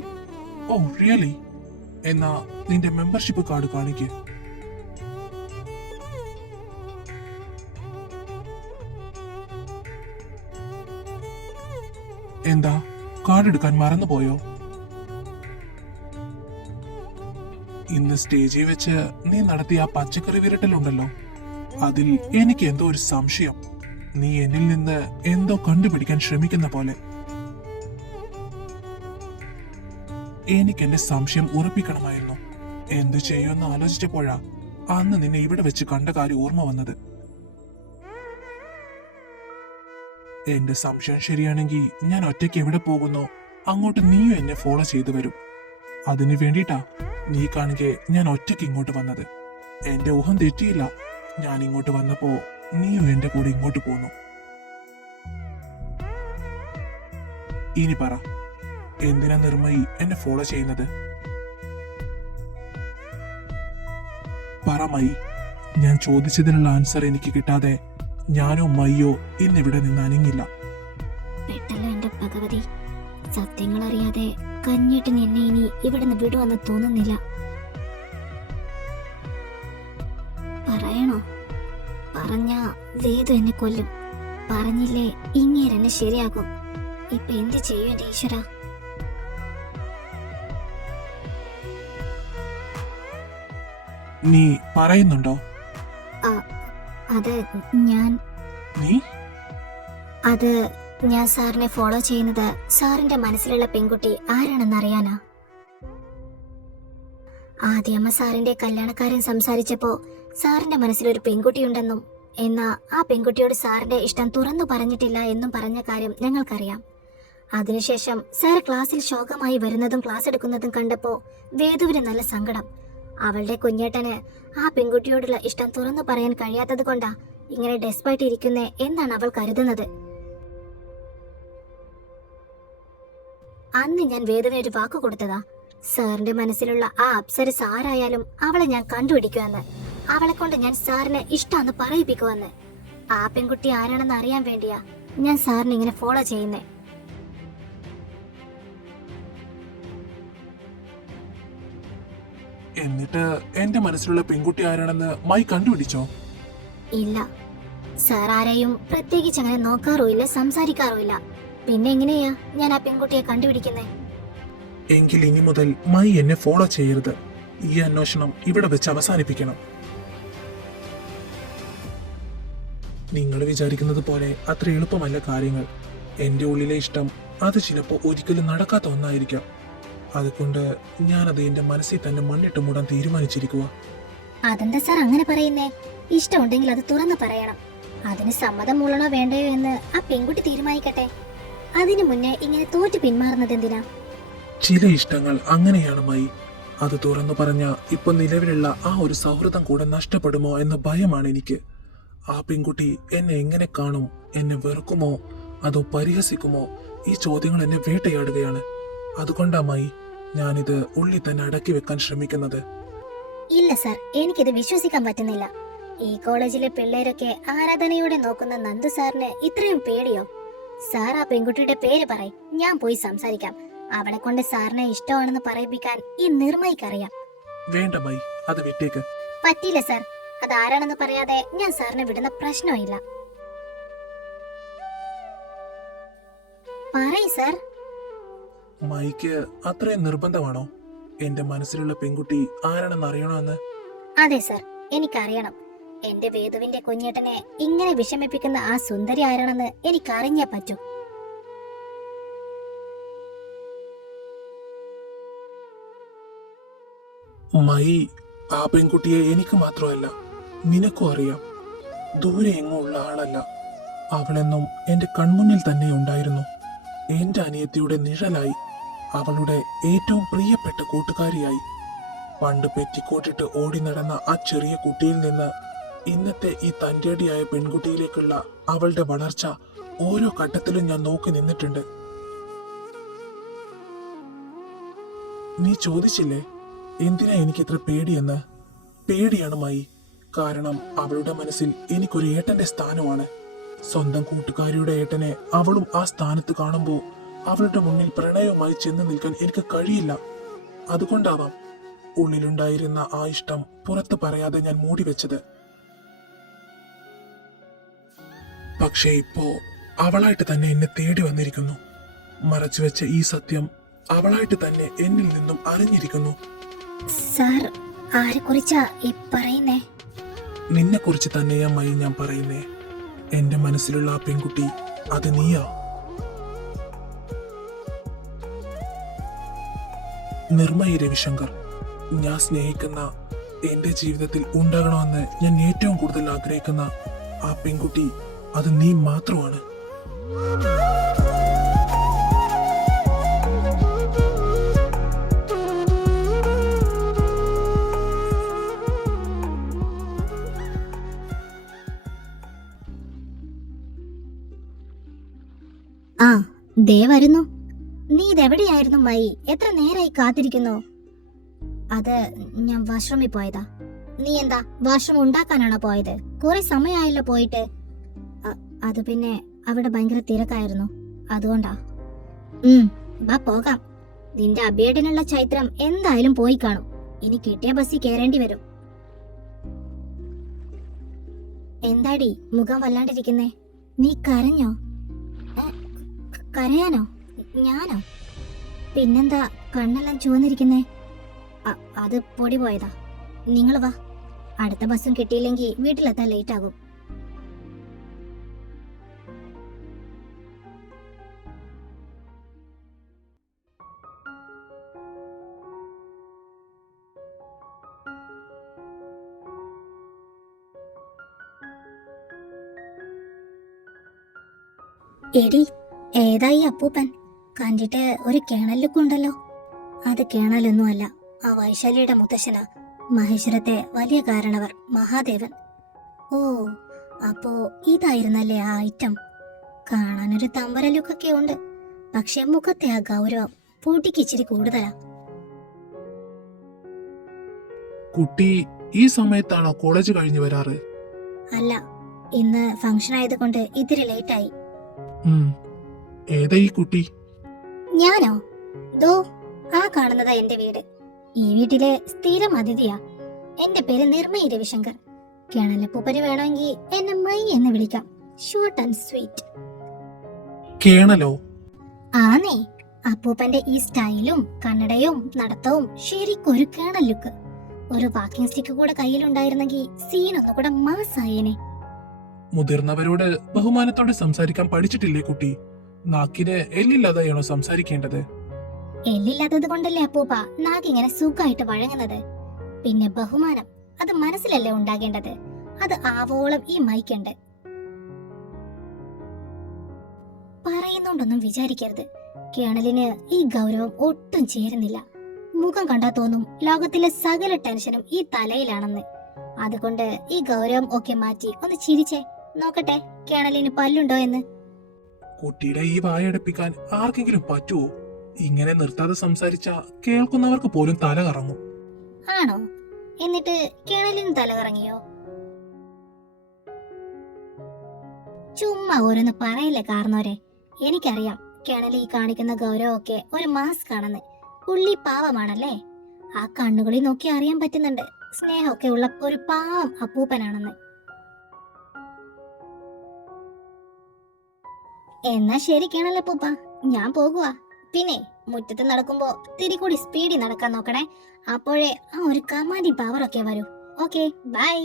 Oh really? എന്നാ നിന്റെ മെമ്പർഷിപ്പ് കാർഡ് കാണിക്ക്. എന്താ, കാർഡ് എടുക്കാൻ മറന്നുപോയോ? ഇന്ന് സ്റ്റേജിൽ വെച്ച് നീ നടത്തിയ ആ പച്ചക്കറി വിരട്ടലുണ്ടല്ലോ, അതിൽ എനിക്ക് എന്തോ ഒരു സംശയം. നീ എന്നിൽ നിന്ന് എന്തോ കണ്ടുപിടിക്കാൻ ശ്രമിക്കുന്ന പോലെ. എനിക്ക് എന്റെ സംശയം ഉറപ്പിക്കണമായിരുന്നു. എന്തു ചെയ്യുമെന്ന് ആലോചിച്ചപ്പോഴാ അന്ന് നിന്നെ ഇവിടെ വെച്ച് കണ്ട കാര്യം ഓർമ്മ വന്നത്. എന്റെ സംശയം ശരിയാണെങ്കിൽ ഞാൻ ഒറ്റയ്ക്ക് എവിടെ പോകുന്നോ അങ്ങോട്ട് നീയും എന്നെ ഫോളോ ചെയ്തു വരും. അതിനു വേണ്ടിയിട്ടാ നീ കാണുകെ ഞാൻ ഒറ്റയ്ക്ക് ഇങ്ങോട്ട് വന്നത്. എന്റെ ഊഹം തെറ്റിയില്ല. ഞാൻ ഇങ്ങോട്ട് വന്നപ്പോ നീയും എന്റെ കൂടെ ഇങ്ങോട്ട് പോന്നു. ഇനി പറ, എന്തിനാ നിർമ്മയി എന്നെ ഫോളോ ചെയ്യുന്നത്? പറ മയി. ഞാൻ ചോദിച്ചതിനുള്ള ആൻസർ എനിക്ക് കിട്ടാതെ ഞാനോ മയ്യോ ഇന്നിവിടെ നിന്ന് അനങ്ങില്ല. പെട്ടല്ലോ എന്റെ ഭഗവതി, സത്യങ്ങൾ അറിയാതെ കഞ്ഞിട്ട് എന്നെ ഇനി ഇവിടെ നിന്ന് വിടുവെന്ന് തോന്നുന്നില്ല. പറയണോ? പറഞ്ഞ വേദു എന്നെ കൊല്ലും. പറഞ്ഞില്ലേ ഇങ്ങേരെന്നെ ശരിയാകും. ഇപ്പൊ എന്ത് ചെയ്യും എന്റെ ഈശ്വര? നീ പറയുന്നുണ്ടോ? അത് ഞാൻ നീ അത് ഞാൻ സാറിനെ ഫോളോ ചെയ്യുന്നത് സാറിന്റെ മനസ്സിലുള്ള പെൺകുട്ടി ആരാണെന്ന് അറിയാനാ. ആദ്യമ്മ സാറിന്റെ കല്യാണക്കാരൻ സംസാരിച്ചപ്പോ സാറിന്റെ മനസ്സിലൊരു പെൺകുട്ടിയുണ്ടെന്നും എന്നാ ആ പെൺകുട്ടിയോട് സാറിന്റെ ഇഷ്ടം തുറന്നു പറഞ്ഞിട്ടില്ല എന്നും പറഞ്ഞ കാര്യം ഞങ്ങൾക്കറിയാം. അതിനുശേഷം സാർ ക്ലാസ്സിൽ ശോകമായി വരുന്നതും ക്ലാസ് എടുക്കുന്നതും കണ്ടപ്പോ വേദുവിന് നല്ല സങ്കടം. അവളുടെ കുഞ്ഞേട്ടന് ആ പെൺകുട്ടിയോടുള്ള ഇഷ്ടം തുറന്നു പറയാൻ കഴിയാത്തത് കൊണ്ടാ ഇങ്ങനെ ഡെസ്പായിട്ട് ഇരിക്കുന്നേ എന്നാണ് അവൾ കരുതുന്നത്. അന്ന് ഞാൻ വേദുവിന് ഒരു വാക്ക് കൊടുത്തതാ, സാറിന്റെ മനസ്സിലുള്ള ആ അപ്സരസ് ആരായാലും അവളെ ഞാൻ കണ്ടുപിടിക്കുമെന്ന്. അവളെ കൊണ്ട് ഞാൻ സാറിന് ഇഷ്ടാന്ന് പറയിപ്പിക്കുമെന്ന്. ആ പെൺകുട്ടി ആരാണെന്ന് അറിയാൻ വേണ്ടിയാ ഞാൻ സാറിനെ ഇങ്ങനെ ഫോളോ ചെയ്യുന്നേ. എന്നിട്ട് എന്റെ മനസ്സിലുള്ള പെൺകുട്ടി ആരാണെന്ന് മൈ കണ്ടുപിടിച്ചോ? ഇല്ല, സാർ ആരെയും പ്രത്യേകിച്ച് അങ്ങനെ നോക്കാറുമില്ല, സംസാരിക്കാറുമില്ല. പിന്നെ എങ്ങനെയാ ഞാൻ ആ പെൺകുട്ടിയെ കണ്ടുപിടിക്കുന്നേ? എങ്കിൽ ഇനി മുതൽ മൈ എന്നെ ഫോളോ ചെയ്യരുത്. ഈ അന്വേഷണം ഇവിടെ വെച്ച് അവസാനിപ്പിക്കണം. നിങ്ങൾ വിചാരിക്കുന്നത് പോലെ അത്ര എളുപ്പമല്ല കാര്യങ്ങൾ. എന്റെ ഉള്ളിലെ ഇഷ്ടം അത് ചിലപ്പോ ഒരിക്കലും നടക്കാത്ത ഒന്നായിരിക്കാം. അതുകൊണ്ട് ഞാനത് എന്റെ മനസ്സിൽ തന്നെ മണ്ണിട്ട് മൂടാൻ തീരുമാനിച്ചിരിക്കുക. അതെന്താ സാർ അങ്ങനെ പറയുന്നേ? ഇഷ്ടമുണ്ടെങ്കിൽ അത് തുറന്നു പറയണം. അതിന് സമ്മതം മൂളണോ വേണ്ടയോ എന്ന് ആ പെൺകുട്ടി തീരുമാനിക്കട്ടെ. അതിനു മുന്നേ ഇങ്ങനെ തോറ്റു പിന്മാറുന്നത് എന്തിനാ? ചില ഇഷ്ടങ്ങൾ അങ്ങനെയാണ് മൈ. അത് തുറന്നു പറഞ്ഞ ഇപ്പൊ നിലവിലുള്ള ആ ഒരു സൗഹൃദം കൂടെ നഷ്ടപ്പെടുമോ എന്ന ഭയമാണ് എനിക്ക്. ആ പെൺകുട്ടി എന്നെ എങ്ങനെ കാണും? എന്നെ വെറുക്കുമോ അതോ പരിഹസിക്കുമോ? ഈ ചോദ്യങ്ങൾ എന്നെ വേട്ടയാടുകയാണ്. അതുകൊണ്ടാ മൈ ഞാനിത് ഉള്ളിൽ തന്നെ അടക്കി വെക്കാൻ ശ്രമിക്കുന്നത്. ഇല്ല സാർ, എനിക്കിത് വിശ്വസിക്കാൻ പറ്റുന്നില്ല. ഈ കോളേജിലെ പിള്ളേരൊക്കെ ആരാധനയോടെ നോക്കുന്ന നന്ദു സാറിന് ഇത്രയും പേടിയോ? സാർ ആ പെൺകുട്ടിയുടെ പേര് പറയും, ഞാൻ പോയി സംസാരിക്കാം. അവളെ കൊണ്ട് സാറിനെ ഇഷ്ടമാണെന്ന് പറയിപ്പിക്കാൻ ഈ നിർമ്മയ്ക്കറിയാം. വേണ്ട മൈ, അത് വിട്ടേക്ക്. പറ്റില്ല സാർ, അത് ആരാണെന്ന് പറയാതെ ഞാൻ സാറിനെ വിടുന്ന പ്രശ്നമില്ല. പറയ് സാർ. മൈക്ക് അത്രയും നിർബന്ധമാണോ എന്റെ മനസ്സിലുള്ള പെൺകുട്ടി ആരാണെന്ന് അറിയണമെന്ന്? അതെ സാർ, എനിക്കറിയണം. എന്റെ വേദുവിന്റെ കുഞ്ഞേട്ടനെ ഇങ്ങനെ വിഷമിപ്പിക്കുന്ന ആ സുന്ദരി ആരാണെന്ന് എനിക്കറിഞ്ഞേ പറ്റൂ. മൈ, ആ പെൺകുട്ടിയെ എനിക്ക് മാത്രമല്ല നിനക്കും അറിയാം. ദൂരെ എങ്ങും ഉള്ള ആളല്ല. അവളെന്നും എന്റെ കൺമുന്നിൽ തന്നെ ഉണ്ടായിരുന്നു. എന്റെ അനിയത്തിയുടെ നിഴലായി, അവളുടെ ഏറ്റവും പ്രിയപ്പെട്ട കൂട്ടുകാരിയായി. പണ്ട് പെറ്റിക്കോട്ടിട്ട് ഓടി നടന്ന ആ ചെറിയ കുട്ടിയിൽ നിന്ന് ഇന്നത്തെ ഈ തന്റേടിയായ പെൺകുട്ടിയിലേക്കുള്ള അവളുടെ വളർച്ച ഓരോ ഘട്ടത്തിലും ഞാൻ നോക്കി നിന്നിട്ടുണ്ട്. നീ ചോദിച്ചില്ലേ എന്തിനാ എനിക്കിത്ര പേടിയെന്ന്? പേടിയാണ് മൈ. കാരണം അവളുടെ മനസ്സിൽ എനിക്കൊരു ഏട്ടന്റെ സ്ഥാനമാണ്. സ്വന്തം കൂട്ടുകാരിയുടെ ഏട്ടനെ അവളും ആ സ്ഥാനത്ത് കാണുമ്പോൾ അവളുടെ മുന്നിൽ പ്രണയവുമായി ചെന്ന് നിൽക്കാൻ എനിക്ക് കഴിയില്ല. അതുകൊണ്ടാവാം ഉള്ളിലുണ്ടായിരുന്ന ആ ഇഷ്ടം പുറത്ത് പറയാതെ ഞാൻ മൂടിവെച്ചത്. പക്ഷേ ഇപ്പോ അവളായിട്ട് തന്നെ എന്നെ തേടി വന്നിരിക്കുന്നു. മറച്ചുവെച്ച ഈ സത്യം അവളായിട്ട് തന്നെ എന്നിൽ നിന്നും അറിഞ്ഞിരിക്കുന്നു. സാർ, ആരെക്കുറിച്ചാ ഈ പറയുന്നേ? നിന്നെ കുറിച്ച് തന്നെയാ മൈ ഞാൻ പറയുന്നേ. എന്റെ മനസ്സിലുള്ള ആ പെൺകുട്ടി അത് നീയാ. നിർമ്മയി രവിശങ്കർ. ഞാൻ സ്നേഹിക്കുന്ന, എന്റെ ജീവിതത്തിൽ ഉണ്ടാകണമെന്ന് ഞാൻ ഏറ്റവും കൂടുതൽ ആഗ്രഹിക്കുന്ന ആ പെൺകുട്ടി അത് നീ മാത്രമാണ്. ആ, ദേ വരുന്നു. നീ ഇതെവിടെയായിരുന്നു മൈ? എത്ര നേരായി കാത്തിരിക്കുന്നു? അത് ഞാൻ വാഷ്റൂമിൽ പോയതാ. നീ എന്താ വാഷ്റൂം ഉണ്ടാക്കാനാണോ പോയത്? കുറെ സമയമായല്ലോ പോയിട്ട്. അത് പിന്നെ അവിടെ ഭയങ്കര തിരക്കായിരുന്നു, അതുകൊണ്ടാ. വാ പോകാം. നിന്റെ അബേഡിനുള്ള ചൈത്രം എന്തായാലും പോയി കാണും. ഇനി കിട്ടിയ ബസ്സിൽ കയറേണ്ടി വരും. എന്താടി മുഖം വല്ലാണ്ടിരിക്കുന്നേ? നീ കരഞ്ഞോ? കരയാനോ? ഞാനോ? പിന്നെന്താ കണ്ണെല്ലാം ചുവന്നിരിക്കുന്നേ? അത് പൊടി പോയതാ. നിങ്ങൾ വാ, അടുത്ത ബസ്സും കിട്ടിയില്ലെങ്കിൽ വീട്ടിലെത്താൻ ലേറ്റ് ആകും. എടി, ഏതായി അപ്പൂപ്പൻ? കണ്ടിട്ട് ഒരു കേണൽ ലുക്ക് ഉണ്ടല്ലോ. അത് കേണലൊന്നുമല്ല, ആ വൈശാലിയുടെ മുത്തശ്ശനാ, മഹേശ്വരത്തെ വലിയ കാരണവർ മഹാദേവൻ. ഓ, അപ്പോ ഇതായിരുന്നല്ലേ ആ ഐറ്റം. കാണാനൊരു തമ്പര ലുക്കൊക്കെ ഉണ്ട്, പക്ഷെ മുഖത്തെ ആ ഗൗരവം പൂട്ടിക്ക് ഇച്ചിരി കൂടുതലാ. കുട്ടി ഈ സമയത്താണോ കോളേജ് കഴിഞ്ഞു വരാറ്? അല്ല, ഇന്ന് ഫംഗ്ഷൻ ആയതുകൊണ്ട് ഇത്തിരി ലേറ്റായി. ഏതാ ഈ കുട്ടി? ഞാനോ? ദോ, ആ കാണുന്നതാ എന്റെ വീട്. ഈ വീട്ടിലെ സ്ഥിരം അതിഥിയാ. എന്റെ പേര് നിർമ്മയി രവിശങ്കർ. കേണലപ്പൂപ്പന് വേണമെങ്കിൽ എന്നെ മൈ എന്ന് വിളിക്കാം. Short and sweet. കേണലോ? ആന്നേ, അപ്പൂപ്പന്റെ ഈ സ്റ്റൈലും കണ്ണടയും നടത്തവും ശരിക്കൊരു കേണൽ ലുക്ക്. ഒരു വാക്കിംഗ് സ്റ്റിക്ക് കൂടെ കയ്യിലുണ്ടായിരുന്നെങ്കിൽ സീൻ ഒന്നുകൂടെ മാസായേനെ. മുതിർന്നവരോട് ബഹുമാനത്തോടെ സംസാരിക്കാൻ പഠിച്ചിട്ടില്ലേ കുട്ടി? നാക്കിന് എല്ലില്ലാതെയാണോ സംസാരിക്കേണ്ടത്? എല്ലില്ലാത്തത് കൊണ്ടല്ലേ അപ്പൂപ്പ നാക്കിങ്ങനെ സുഖമായിട്ട് വഴങ്ങുന്നത്. പിന്നെ ബഹുമാനം, അത് മനസ്സിലല്ലേ ഉണ്ടാകേണ്ടത്. അത് ആവോളം ഈ മൈക്കുണ്ട്. പറയുന്നോണ്ടൊന്നും വിചാരിക്കരുത്. കേണലിന് ഈ ഗൗരവം ഒട്ടും ചേരുന്നില്ല. മുഖം കണ്ടാ തോന്നും ലോകത്തിലെ സകല ടെൻഷനും ഈ തലയിലാണെന്ന്. അതുകൊണ്ട് ഈ ഗൗരവം ഒക്കെ മാറ്റി ഒന്ന് ചിരിച്ചേ നോക്കട്ടെ, കേണലിന് പല്ലുണ്ടോ എന്ന്. കുട്ടിയുടെ ഈ വായടപ്പിക്കാൻ ആർക്കെങ്കിലും പറ്റുമോ? ഇങ്ങനെ നിർത്താതെ സംസാരിച്ച കേൾക്കുന്നവർക്ക് പോലും തല കറങ്ങും. ആണോ? എന്നിട്ട് കേണലിന് തല കറങ്ങിയോ? ചുമ്മാ ഓരോന്ന് പറയല്ലേ കാരണവരെ. എനിക്കറിയാം കേണൽ ഈ കാണിക്കുന്ന ഗൗരവമൊക്കെ ഒരു മാസ്ക് ആണെന്ന്. പുള്ളി പാവമാണല്ലേ. ആ കണ്ണുകളിൽ നോക്കി അറിയാൻ പറ്റുന്നുണ്ട് സ്നേഹമൊക്കെ ഉള്ള ഒരു പാവം അപ്പൂപ്പനാണെന്ന്. എന്നാ ശരി കേണലപ്പൂപ്പ, ഞാൻ പോകുക. പിന്നെ മുറ്റത്ത് നടക്കുമ്പോ തിരികൂടി സ്പീഡിൽ നടക്കാൻ നോക്കണേ. അപ്പോഴേ ആ ഒരു കമാൻഡിങ് പവർ ഒക്കെ വരൂ. Okay, by.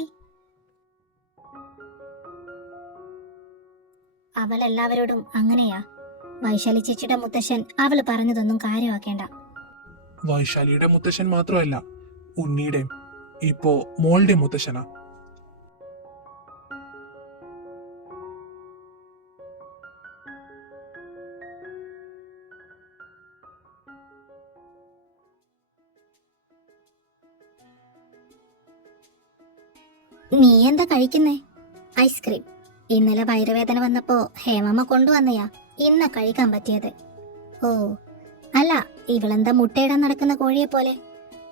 അവളെല്ലാവരോടും അങ്ങനെയാ. വൈശാലി ചേച്ചിയുടെ മുത്തശ്ശൻ അവള് പറഞ്ഞതൊന്നും കാര്യമാക്കേണ്ട. വൈശാലിയുടെ മുത്തശ്ശൻ മാത്രമല്ല, ഉണ്ണിയുടെയും ഇപ്പോ മോളുടെ മുത്തശ്ശനാ. നീ എന്താ കഴിക്കുന്നേ? ഐസ്ക്രീം. ഇന്നലെ വയറുവേദന വന്നപ്പോ ഹേമമ്മ കൊണ്ടുവന്നയാ, ഇന്ന് കഴിക്കാൻ പറ്റിയത്. ഓ അല്ല, ഇവളെന്താ മുട്ടയിടാൻ നടക്കുന്ന കോഴിയെ പോലെ?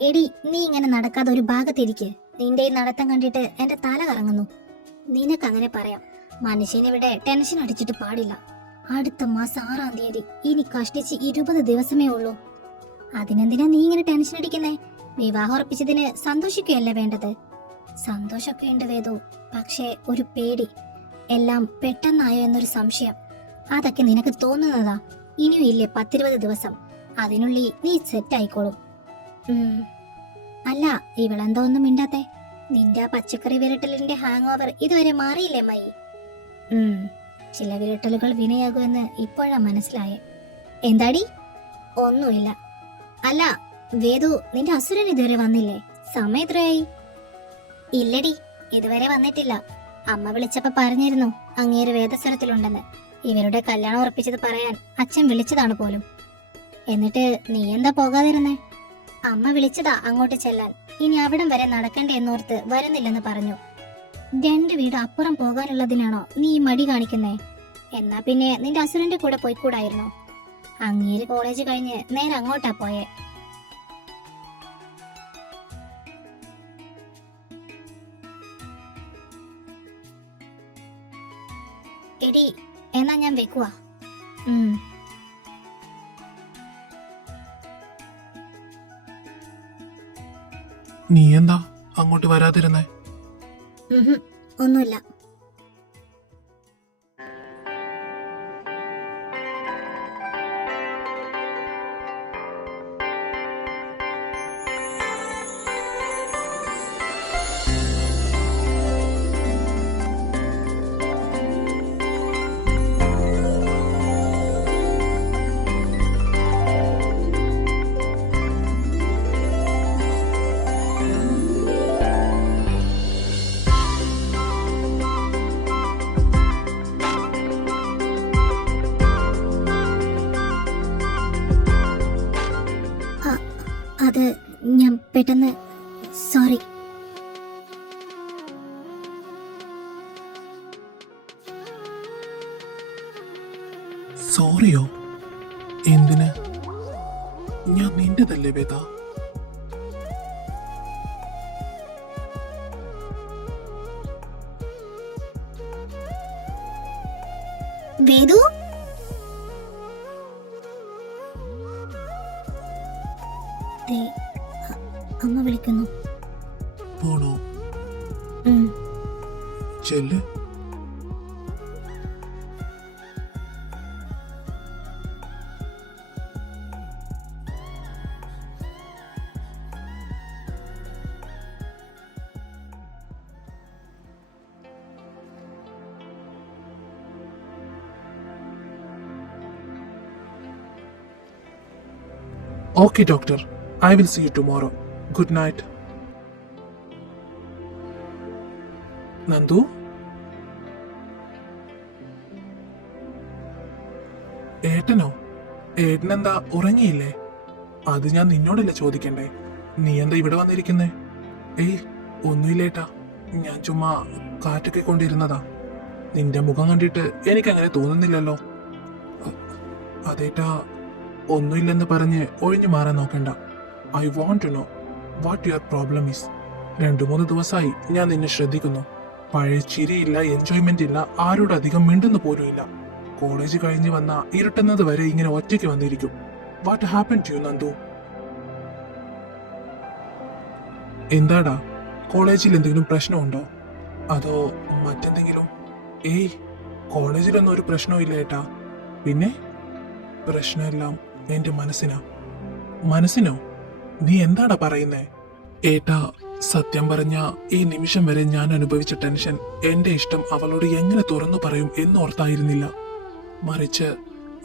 എടി, നീ ഇങ്ങനെ നടക്കാതെ ഒരു ഭാഗത്തിരിക്ക്. നിന്റെ ഈ നടത്തം കണ്ടിട്ട് എന്റെ തല കറങ്ങുന്നു. നിനക്കങ്ങനെ പറയാം. മനുഷ്യനിവിടെ ടെൻഷൻ അടിച്ചിട്ട് പാടില്ല. അടുത്ത മാസം 6-ാം തീയതി, ഇനി കഷ്ടിച്ച് 20 ദിവസമേ ഉള്ളൂ. അതിനെന്തിനാ നീ ഇങ്ങനെ ടെൻഷൻ അടിക്കുന്നേ? വിവാഹം ഉറപ്പിച്ചതിന് സന്തോഷിക്കുകയല്ലേ വേണ്ടത്? സന്തോഷമൊക്കെ ഉണ്ട് വേദു, പക്ഷേ ഒരു പേടി. എല്ലാം പെട്ടെന്നായോ എന്നൊരു സംശയം. അതൊക്കെ നിനക്ക് തോന്നുന്നതാ. ഇനിയും ഇല്ലേ 10-20 ദിവസം. അതിനുള്ളിൽ നീ സെറ്റ് ആയിക്കോളും. അല്ല, ഇവളെന്തോ ഒന്നും മിണ്ടാത്തെ? നിന്റെ ആ പച്ചക്കറി വിരട്ടലിന്റെ ഹാങ് ഓവർ ഇതുവരെ മാറിയില്ലേ മൈ? ചില വിരട്ടലുകൾ വിനയാകുമെന്ന് ഇപ്പോഴാ മനസ്സിലായേ. എന്താടി? ഒന്നുമില്ല. അല്ല വേദു, നിന്റെ അസുരൻ ഇതുവരെ വന്നില്ലേ? സമയം എത്രയായി? ഇല്ലടി, ഇതുവരെ വന്നിട്ടില്ല. അമ്മ വിളിച്ചപ്പോ പറഞ്ഞിരുന്നു അങ്ങേര് വേദസ്വരത്തിലുണ്ടെന്ന്. ഇവരുടെ കല്യാണം ഉറപ്പിച്ചത് പറയാൻ അച്ഛൻ വിളിച്ചതാണ് പോലും. എന്നിട്ട് നീ എന്താ പോകാതിരുന്നേ? അമ്മ വിളിച്ചതാ അങ്ങോട്ട് ചെല്ലാൻ. ഇനി അവിടം വരെ നടക്കണ്ടേ എന്നോർത്ത് വരുന്നില്ലെന്ന് പറഞ്ഞു. 2 വീട് അപ്പുറം പോകാനുള്ളതിനാണോ നീ ഈ മടി കാണിക്കുന്നേ? എന്നാ പിന്നെ നിന്റെ അസുരന്റെ കൂടെ പോയിക്കൂടായിരുന്നോ? അങ്ങേര് കോളേജ് കഴിഞ്ഞ് നേരെ അങ്ങോട്ടാ പോയേ. എടി, എന്നാ ഞാൻ വെക്കുവാ. നീ എന്താ അങ്ങോട്ട് വരാതിരുന്നേ? ഒന്നുമില്ല. അത് ഞാൻ പെട്ടെന്ന്, സോറി. സോറിയോ? എന്തിന്? ഞാൻ നിന്റെതല്ലേ വേദ? വേദു, അമ്മ വിളിക്കുന്നു. പോണോ? ചെല്ല്. Okay, doctor. I will see you tomorrow. Good night. Nandu, ഏട്ടനോ? ഏട്ടനെന്താ ഉറങ്ങിയില്ലേ? അത് ഞാൻ നിന്നോടല്ലേ ചോദിക്കണ്ടേ? നീ എന്താ ഇവിടെ വന്നിരിക്കുന്നേ? ഏയ്, ഒന്നുമില്ലേട്ടാ, ഞാൻ ചുമ്മാ കാറ്റൊക്കെ കൊണ്ടിരുന്നതാ. നിന്റെ മുഖം കണ്ടിട്ട് എനിക്കങ്ങനെ തോന്നുന്നില്ലല്ലോ. അതേട്ടാ, ഒന്നുമില്ലെന്ന് പറഞ്ഞ് ഒഴിഞ്ഞു മാറാൻ നോക്കണ്ട. I want to know what your problem is. 2-3 ദിവസമായി ഞാൻ നിന്നെ ശ്രദ്ധിക്കുന്നു. പഴയ ചിരിയില്ല, എൻജോയ്മെന്റ് ഇല്ല, ആരോട് അധികം മിണ്ടുന്നു പോലും ഇല്ല. കോളേജ് കഴിഞ്ഞ് വന്ന ഇരുട്ടുന്നത് വരെ ഇങ്ങനെ ഒറ്റയ്ക്ക് വന്നിരിക്കും. What happen to you Nandu? എന്താടാ, കോളേജിൽ എന്തെങ്കിലും പ്രശ്നമുണ്ടോ? അതോ മറ്റെന്തെങ്കിലും? ഏയ്, കോളേജിലൊന്നും ഒരു പ്രശ്നവും ഇല്ല ഏട്ടാ. പിന്നെ പ്രശ്നമെല്ലാം എന്റെ മനസ്സിനാ. മനസ്സിനോ? നീ എന്താടാ പറയുന്നേ? ഏട്ടാ, സത്യം പറഞ്ഞ ഈ നിമിഷം വരെ ഞാൻ അനുഭവിച്ച ടെൻഷൻ എന്റെ ഇഷ്ടം അവളോട് എങ്ങനെ തുറന്നു പറയും എന്നോർത്തായിരുന്നില്ല. മറിച്ച്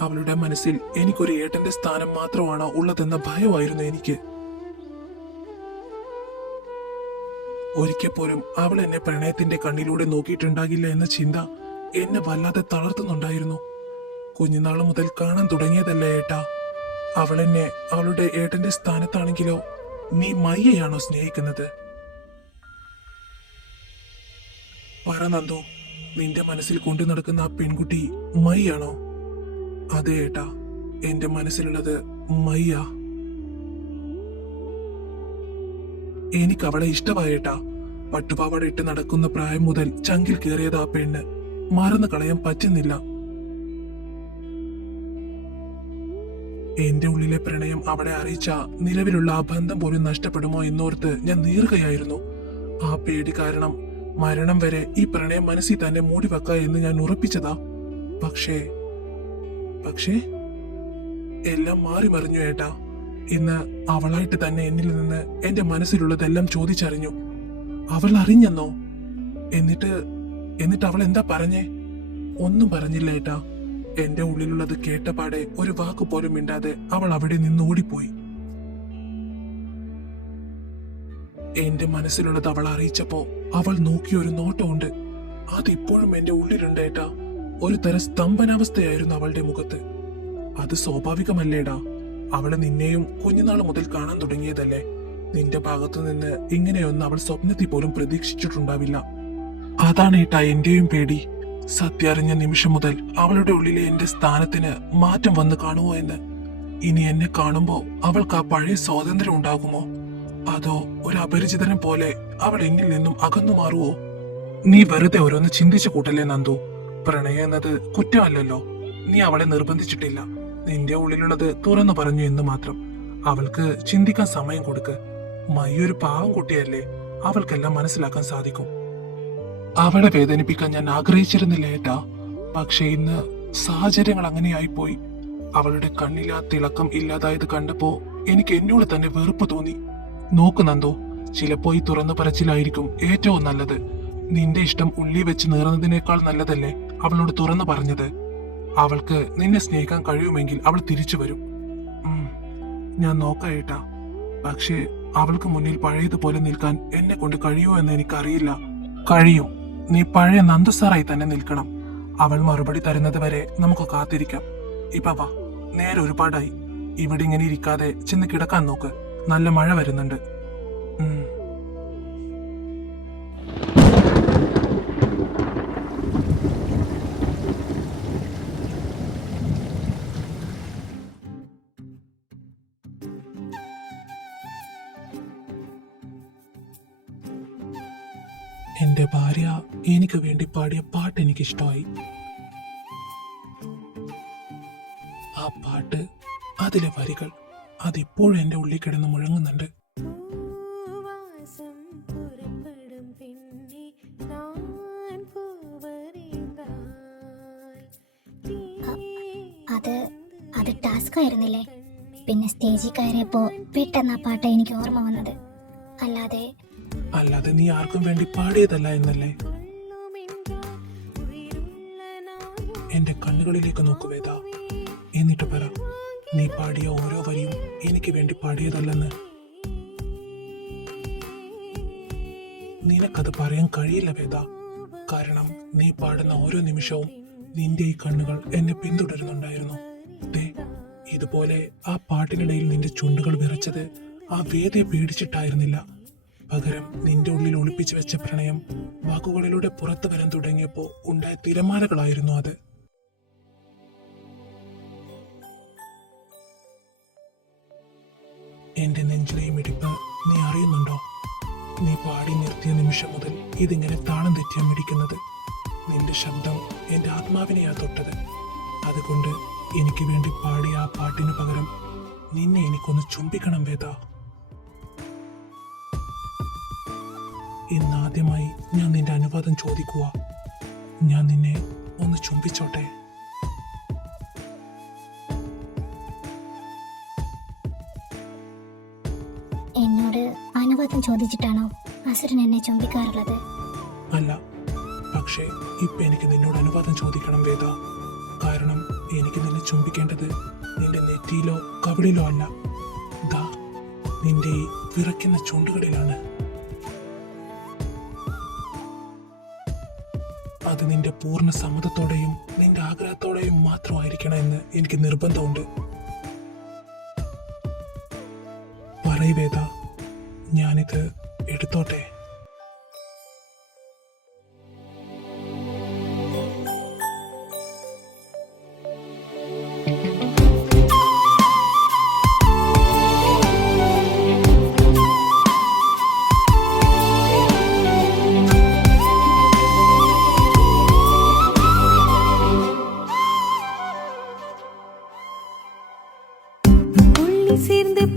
അവളുടെ മനസ്സിൽ എനിക്കൊരു ഏട്ടന്റെ സ്ഥാനം മാത്രമാണോ ഉള്ളതെന്ന ഭയമായിരുന്നു എനിക്ക്. ഒരിക്കൽ പോലും അവൾ എന്നെ പ്രണയത്തിന്റെ കണ്ണിലൂടെ നോക്കിയിട്ടുണ്ടാകില്ല എന്ന ചിന്ത എന്നെ വല്ലാതെ തളർത്തുന്നുണ്ടായിരുന്നു. കുഞ്ഞുനാൾ മുതൽ കാണാൻ തുടങ്ങിയതല്ലേ ഏട്ടാ. അവളെന്നെ അവളുടെ ഏട്ടന്റെ സ്ഥാനത്താണെങ്കിലോ? നീ മയ്യയാണോ സ്നേഹിക്കുന്നത്? പറ നന്ദു, നിന്റെ മനസ്സിൽ കൊണ്ടു നടക്കുന്ന ആ പെൺകുട്ടി മയ്യാണോ? അതെ ഏട്ടാ, എന്റെ മനസ്സിലുള്ളത് മയ്യ. എനിക്ക് അവളെ ഇഷ്ടമായേട്ടാ. പട്ടുപാവാട ഇട്ട് നടക്കുന്ന പ്രായം മുതൽ ചങ്കിൽ കയറിയത് ആ പെണ്ണ്. മറന്നു കളയാൻ പറ്റുന്നില്ല. എന്റെ ഉള്ളിലെ പ്രണയം അവളെ അറിയിച്ച നിലവിലുള്ള ആ ബന്ധം പോലും നഷ്ടപ്പെടുമോ എന്നോർത്ത് ഞാൻ നീറുകയായിരുന്നു. ആ പേടി കാരണം മരണം വരെ ഈ പ്രണയം മനസ്സിൽ തന്നെ മൂടിവെക്ക എന്ന് ഞാൻ ഉറപ്പിച്ചതാ. പക്ഷേ എല്ലാം മാറി മറിഞ്ഞു ഏട്ടാ. ഇന്ന് അവളായിട്ട് തന്നെ എന്നിൽ നിന്ന് എന്റെ മനസ്സിലുള്ളതെല്ലാം ചോദിച്ചറിഞ്ഞു. അവൾ അറിഞ്ഞെന്നോ? എന്നിട്ട് അവൾ എന്താ പറഞ്ഞേ? ഒന്നും പറഞ്ഞില്ല ഏട്ടാ. എന്റെ ഉള്ളിലുള്ളത് കേട്ടപാടെ ഒരു വാക്ക് പോലും മിണ്ടാതെ അവൾ അവിടെ നിന്ന് ഓടിപ്പോയി. എന്റെ മനസ്സിലുള്ളത് അവൾ അറിയിച്ചപ്പോ അവൾ നോക്കിയൊരു നോട്ടമുണ്ട്. അതിപ്പോഴും എന്റെ ഉള്ളിലുണ്ട് ഏട്ടാ. ഒരു തരം സ്തംഭനാവസ്ഥയായിരുന്നു അവളുടെ മുഖത്ത്. അത് സ്വാഭാവികമല്ലേടാ. അവള് നിന്നെയും കുഞ്ഞുനാൾ മുതൽ കാണാൻ തുടങ്ങിയതല്ലേ. നിന്റെ ഭാഗത്തു നിന്ന് ഇങ്ങനെയൊന്നും അവൾ സ്വപ്നത്തിൽ പോലും പ്രതീക്ഷിച്ചിട്ടുണ്ടാവില്ല. അതാണ് ഏട്ടാ എന്റെയും പേടി. സത്യം അറിഞ്ഞ നിമിഷം മുതൽ അവളുടെ ഉള്ളിലെ എന്റെ സ്ഥാനത്തിന് മാറ്റം വന്ന് കാണുമോ എന്ന്. ഇനി എന്നെ കാണുമ്പോ അവൾക്ക് ആ പഴയ സ്വാതന്ത്ര്യം ഉണ്ടാകുമോ? അതോ ഒരു അപരിചിതനെ പോലെ അവൾ എന്നിൽ നിന്നും അകന്നു മാറുവോ? നീ വെറുതെ ഓരോന്ന് ചിന്തിച്ചു കൂട്ടല്ലേ നന്ദു. പ്രണയം എന്നത് കുറ്റമല്ലല്ലോ. നീ അവളെ നിർബന്ധിച്ചിട്ടില്ല. നിന്റെ ഉള്ളിലുള്ളത് തുറന്നു പറഞ്ഞു എന്ന് മാത്രം. അവൾക്ക് ചിന്തിക്കാൻ സമയം കൊടുക്ക്. മയ്യൊരു പാവം കുട്ടിയല്ലേ. അവൾക്കെല്ലാം മനസ്സിലാക്കാൻ സാധിക്കും. അവളെ വേദനിപ്പിക്കാൻ ഞാൻ ആഗ്രഹിച്ചിരുന്നില്ല ഏട്ടാ. പക്ഷെ ഇന്ന് സാഹചര്യങ്ങൾ അങ്ങനെയായിപ്പോയി. അവളുടെ കണ്ണിലാ തിളക്കം ഇല്ലാതായത് കണ്ടപ്പോ എനിക്ക് എന്നോട് തന്നെ വെറുപ്പ് തോന്നി. നോക്കു നന്ദു, ചിലപ്പോ ഈ തുറന്നു പറച്ചിലായിരിക്കും ഏറ്റവും നല്ലത്. നിന്റെ ഇഷ്ടം ഉള്ളി വെച്ച് നേറുന്നതിനേക്കാൾ നല്ലതല്ലേ അവളോട് തുറന്നു പറഞ്ഞത്. അവൾക്ക് നിന്നെ സ്നേഹിക്കാൻ കഴിയുമെങ്കിൽ അവൾ തിരിച്ചു വരും. ഞാൻ നോക്കാം ഏട്ടാ. പക്ഷേ അവൾക്ക് മുന്നിൽ പഴയതുപോലെ നിൽക്കാൻ എന്നെ കൊണ്ട് കഴിയുമോ എന്ന് എനിക്കറിയില്ല. കഴിയും. നീ പഴയ നന്ദസാറായി തന്നെ നിൽക്കണം. അവൾ മറുപടി തരുന്നത് വരെ നമുക്ക് കാത്തിരിക്കാം. ഇപ്പൊ വാ, നേരെ ഒരുപാടായി. ഇവിടെ ഇങ്ങനെ ഇരിക്കാതെ ചെന്ന് കിടക്കാൻ നോക്ക്. നല്ല മഴ വരുന്നുണ്ട്. എന്റെ ഭാര്യ എനിക്ക് വേണ്ടി പാടിയ പാട്ട് എനിക്കിഷ്ടമായി. ആ പാട്ട്, അതിലെ വരികൾ, അതിപ്പോഴും എന്റെ ഉള്ളിൽ കിടന്ന് മുഴങ്ങുന്നുണ്ട്. അത് ടാസ്ക് ആയിരുന്നില്ലേ? പിന്നെ സ്റ്റേജിൽ കയറിയപ്പോ പെട്ടെന്ന് ആ പാട്ട് എനിക്ക് ഓർമ്മ വന്നത്. അല്ലാതെ നീ ആർക്കും വേണ്ടി പാടിയതല്ല എന്നല്ലേ? എന്റെ കണ്ണുകളിലേക്ക് നോക്കു വേദ. എന്നിട്ട് പറ, നീ പാടിയ ഓരോ വരിയും എനിക്ക് വേണ്ടി പാടിയതല്ലെന്ന്. നിനക്കത് പറയാൻ കഴിയില്ല വേദ. കാരണം നീ പാടുന്ന ഓരോ നിമിഷവും നിന്റെ ഈ കണ്ണുകൾ എന്നെ പിന്തുടരുന്നുണ്ടായിരുന്നു. ഇതുപോലെ ആ പാട്ടിനിടയിൽ നിന്റെ ചുണ്ടുകൾ വിറച്ചത് ആ വേദയെ പേടിച്ചിട്ടായിരുന്നില്ല. പകരം നിന്റെ ഉള്ളിൽ ഒളിപ്പിച്ചു വെച്ച പ്രണയം വാക്കുകളിലൂടെ പുറത്തു വരാൻ തുടങ്ങിയപ്പോ ഉണ്ടായ തിരമാലകളായിരുന്നു അത്. എന്റെ നെഞ്ചിലെയും ഇടിപ്പ് നീ അറിയുന്നുണ്ടോ? നീ പാടി നിർത്തിയ നിമിഷം മുതൽ ഇതിങ്ങനെ താളം തെറ്റിയാ മിടിക്കുന്നത്. നിന്റെ ശബ്ദം എന്റെ ആത്മാവിനെയാ തൊട്ടത്. അതുകൊണ്ട് എനിക്ക് വേണ്ടി പാടിയ ആ പാട്ടിനു പകരം നിന്നെ എനിക്കൊന്ന് ചുംബിക്കണം വേദ. ഇന്നാദ്യമായി ഞാൻ നിന്റെ അനുവാദം ചോദിക്കുക. ഞാൻ നിന്നെ ഒന്ന് ചുംബിച്ചോട്ടെ? എന്നോട് അനുവാദം ചോദിച്ചിട്ടാണോ അസുരൻ എന്നെ ചുംബിക്കാറുള്ളത്? അല്ല, പക്ഷേ ഇപ്പൊ എനിക്ക് നിന്നോട് അനുവാദം ചോദിക്കണം വേദ. കാരണം എനിക്ക് നിന്നെ ചുംബിക്കേണ്ടത് നിന്റെ നെറ്റിയിലോ കവിളിലോ അല്ല, ദാ നിന്റെ ഈ വിറയ്ക്കുന്ന ചുണ്ടുകളിലാണ്. അത് നിന്റെ പൂർണ്ണ സമ്മതത്തോടെയും നിന്റെ ആഗ്രഹത്തോടെയും മാത്രമായിരിക്കണം എന്ന് എനിക്ക് നിർബന്ധമുണ്ട്. പറയ് വേദ, ഞാനിത് എടുത്തോട്ടെ?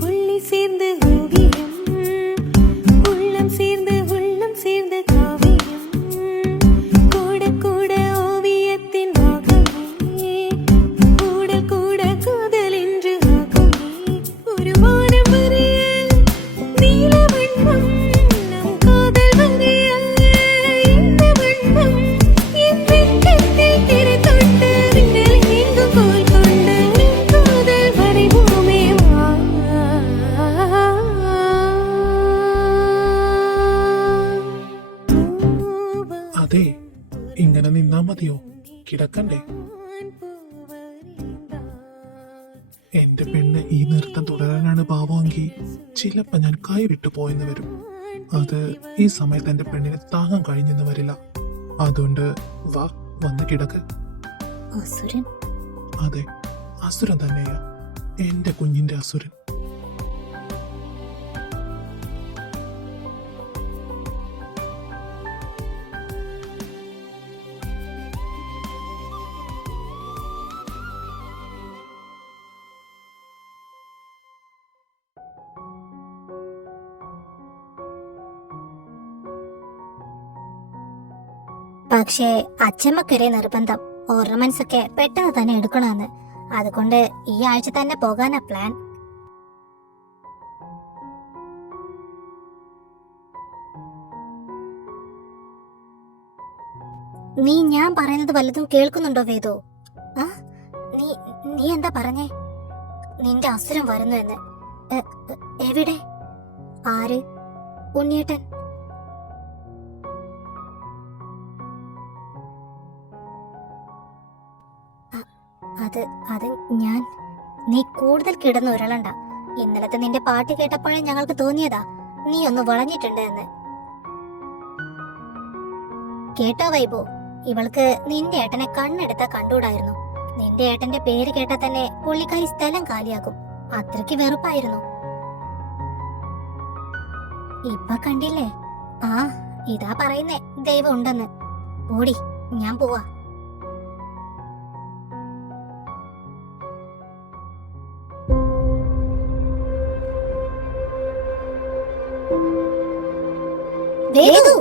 புள்ளி சேர்ந்து ஓவியம், உள்ளம் சேர்ந்து காவியம், கூட கூட ஓவியத்தின் பாகமே, கூட கூட காதல் என்று എന്റെ പെണ്ണ് ഈ നൃത്തം തുടരാനാണ് ഭാവമെങ്കിൽ ചിലപ്പോ ഞാൻ കൈവിട്ടു പോയെന്ന് വരും. അത് ഈ സമയത്ത് എന്റെ പെണ്ണിനെ താങ്ങാൻ കഴിഞ്ഞെന്ന് വരില്ല. അതുകൊണ്ട് വാ, വന്ന് കിടക്ക്. അസുരൻ? അതെ, അസുരൻ തന്നെയാ, എന്റെ കുഞ്ഞിന്റെ അസുരൻ. പക്ഷേ അച്ഛമ്മക്കൊരേ നിർബന്ധം, ഓർണമെന്റ്സ് ഒക്കെ പെട്ടെന്ന് തന്നെ എടുക്കണമെന്ന്. അതുകൊണ്ട് ഈ ആഴ്ച തന്നെ പോകാനാ പ്ലാൻ. നീ ഞാൻ പറയുന്നത് വല്ലതും കേൾക്കുന്നുണ്ടോ വേദു? ആ, നീ നീ എന്താ പറഞ്ഞേ? നിന്റെ അസുരം വരുന്നു എന്ന്. എവിടെ? ആര്? ഉണ്ണിയേട്ടൻ? അത് ഞാൻ. നീ കൂടുതൽ കിടന്ന് ഉരുളണ്ട. ഇന്നലത്തെ നിന്റെ പാട്ട് കേട്ടപ്പോഴേ ഞങ്ങൾക്ക് തോന്നിയതാ നീ ഒന്ന് വളഞ്ഞിട്ടുണ്ട് എന്ന്. കേട്ടോ വൈബു, ഇവൾക്ക് നിന്റെ ഏട്ടനെ കണ്ണെടുത്താ കണ്ടൂടായിരുന്നു. നിന്റെ ഏട്ടന്റെ പേര് കേട്ടാ തന്നെ പുള്ളിക്കാരി സ്ഥലം കാലിയാക്കും. അത്രയ്ക്ക് വെറുപ്പായിരുന്നു. ഇപ്പൊ കണ്ടില്ലേ? ആ, ഇതാ പറയുന്നേ ദൈവം ഉണ്ടെന്ന്. ഓടി, ഞാൻ പോവാ. വേദു!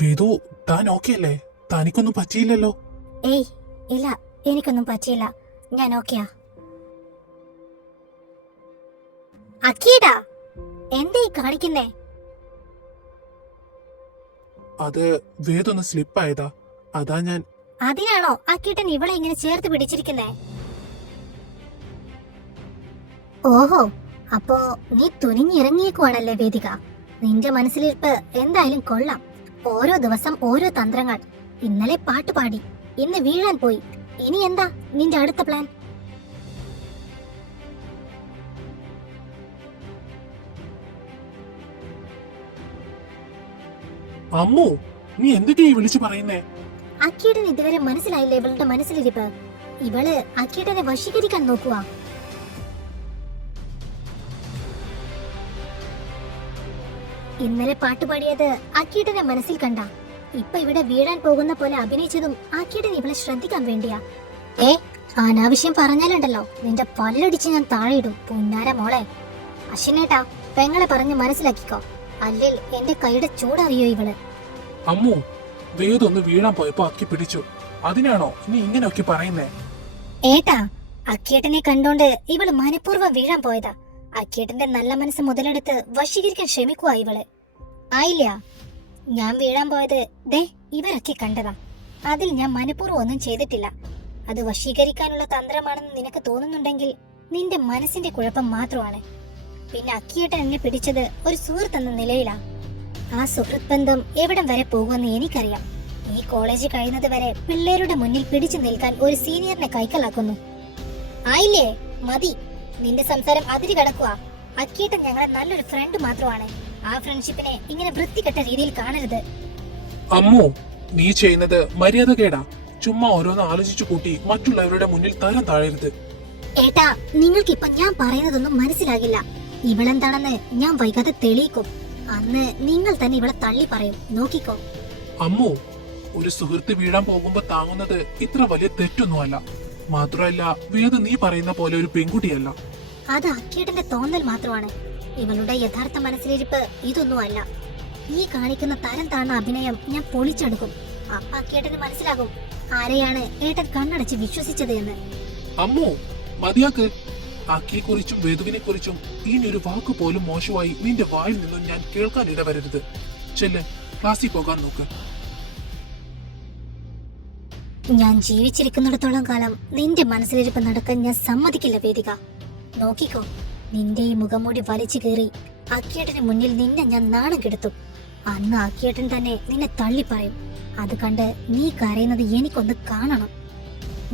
വേദു, താൻ ഓക്കെ അല്ലേ? തനിക്കൊന്നും പറ്റിയില്ലല്ലോ? ഏയ് ഇല്ല, എനിക്കൊന്നും പറ്റിയില്ല, ഞാൻ ഓക്കെയാ. അക്കീടാ, എന്താ ഈ കാണിക്കുന്നേ? അത് വേദൊന്ന് സ്ലിപ്പായതാ, അതാ ഞാൻ. അതിനാണോ അക്കീട്ടൻ ഇവളെ ഇങ്ങനെ ചേർത്ത് പിടിച്ചിരിക്കുന്നേ? ഓഹോ, അപ്പോ നീ തുനിഞ്ഞിറങ്ങിയേക്കുവാണല്ലേ വേദിക. നിന്റെ മനസ്സിലിരിപ്പ് എന്തായാലും കൊള്ളാം. ഓരോ ദിവസം ഓരോ തന്ത്രങ്ങൾ. ഇന്നലെ പാട്ട് പാടി, ഇന്ന് വീഴാൻ പോയി. ഇനി എന്താ നിന്റെ അടുത്ത പ്ലാൻ? അമ്മു, നീ എന്തൊക്കെയാ വിളിച്ചു പറയുന്നേ? അക്കീടൻ ഇതുവരെ മനസ്സിലായില്ലേ ഇവളുടെ മനസ്സിലിരിപ്പ്? ഇവള് അക്കീടനെ വശീകരിക്കാൻ നോക്കുക. ഇന്നലെ പാട്ടുപാടിയത് അക്കീടനെ മനസ്സിൽ കണ്ട. ഇപ്പൊ ഇവിടെ വീഴാൻ പോകുന്ന പോലെ അഭിനയിച്ചതും അക്കീടൻ ഇവളെ ശ്രദ്ധിക്കാൻ വേണ്ടിയാ. അനാവശ്യം പറഞ്ഞാലുണ്ടല്ലോ നിന്റെ പല്ലടിച്ച് ഞാൻ താഴെയിടും, പുന്നാര മോളെ. അശ്വിനേട്ടാ, പെങ്ങളെ പറഞ്ഞ് മനസ്സിലാക്കിക്കോ, അല്ലെങ്കിൽ എന്റെ കൈയുടെ ചൂടറിയോ ഇവള്. അമ്മു, വേദൊന്ന് വീഴാൻ പോയപ്പോ അക്കി പിടിച്ചു, അതിനാണോ നീ ഇങ്ങനെയൊക്കെ പറയുന്നേ? ഏട്ടാ, അക്കിയേട്ടനെ കണ്ടോണ്ട് ഇവള് മനഃപൂർവ്വം വീഴാൻ പോയതാ. അക്കിയേട്ടന്റെ നല്ല മനസ്സ് മുതലെടുത്ത് വശീകരിക്കാൻ ശ്രമിക്കുവാ ഇവള്. ആയില്ല, ഞാൻ വീഴാൻ പോയത് ദേ ഇവരൊക്കെ കണ്ടതാ. അതിൽ ഞാൻ മനഃപൂർവ്വം ഒന്നും ചെയ്തിട്ടില്ല. അത് വശീകരിക്കാനുള്ള തന്ത്രമാണെന്ന് നിനക്ക് തോന്നുന്നുണ്ടെങ്കിൽ നിന്റെ മനസ്സിന്റെ കുഴപ്പം മാത്രമാണ്. പിന്നെ അക്കിയേട്ടൻ എന്നെ പിടിച്ചത് ഒരു സുഹൃത്ത് എന്ന നിലയിലാ. ആ സുഹൃത്ത് ബന്ധം എവിടം വരെ പോകുമെന്ന് എനിക്കറിയാം. ഈ കോളേജ് കഴിയുന്നത് വരെ പിള്ളേരുടെ മുന്നിൽ പിടിച്ചു നിൽക്കാൻ ഒരു സീനിയറിനെ കൈക്കലാക്കുന്നു. ആയില്ലേ, മതി. നിന്റെ സംസാരം അതിരി കടക്കുക. അക്കിയേട്ടൻ ഞങ്ങളെ നല്ലൊരു ഫ്രണ്ട് മാത്രമാണ്. ആ ഫ്രണ്ട്ഷിപ്പിനെ ഇങ്ങനെ വൃത്തികെട്ട രീതിയിൽ കാണരുത്. അമ്മു, നീ ചെയ്യുന്നത് മര്യാദ കേടാ. ചുമ്മാ ഓരോന്ന് ആലോചിച്ചു കൂട്ടി മറ്റുള്ളവരുടെ മുന്നിൽ തരം താഴരുത്. ഏട്ടാ, നിങ്ങൾക്കിപ്പൊ ഞാൻ പറയുന്നതൊന്നും മനസ്സിലാകില്ല. ഇവളെന്താണെന്ന് ഞാൻ വൈകാതെ തെളിയിക്കും. അന്ന് നിങ്ങൾ തന്നെ ഇവളെ തള്ളി പറയും, നോക്കിക്കോ. അമ്മു, ഒരു സുഹൃത്ത് വീഴാൻ പോകുമ്പോ താങ്ങുന്നത് ഇത്ര വലിയ തെറ്റൊന്നുമല്ല. മാത്രമല്ല, വേദ നീ പറയുന്ന പോലെ ഒരു പെൺകുട്ടിയല്ല. അത് അക്കിയേട്ടന്റെ തോന്നൽ മാത്രമാണ്. ഇവളുടെ യഥാർത്ഥ മനസ്സിലിരിപ്പ് ഇതൊന്നും അല്ല. ഈ കാണിക്കുന്ന തരം താഴ്ന്ന അഭിനയം ഞാൻ പൊളിച്ചെടുക്കും. അപ്പ അക്കിയേട്ടന് മനസ്സിലാകും ആരെയാണ് ഏട്ടൻ കണ്ണടച്ച് വിശ്വസിച്ചത് എന്ന്. അമ്മു, മതിയാക്ക്. അക്കിയെ കുറിച്ചും വേദുവിനെ കുറിച്ചും ഇനി ഒരു വാക്ക് പോലും മോശമായി നിന്റെ വായിൽ നിന്നും ഞാൻ കേൾക്കാൻ ഇടവരരുത്. ചെല്ല്, ക്ലാസ്സിൽ പോകാൻ നോക്ക്. ഞാൻ ജീവിച്ചിരിക്കുന്നിടത്തോളം കാലം നിന്റെ മനസ്സിലിരിപ്പ് നടക്കാൻ ഞാൻ സമ്മതിക്കില്ല വേദിക. നോക്കിക്കോ, നിന്റെ ഈ മുഖംമൂടി വലിച്ചു കീറി അക്കിയേട്ടന് മുന്നിൽ നിന്നെ ഞാൻ നാണം കെടുത്തും. അന്ന് അക്കിയേട്ടൻ തന്നെ നിന്നെ തള്ളി പറയും. അത് കണ്ട് നീ കരയുന്നത് എനിക്കൊന്ന് കാണണം.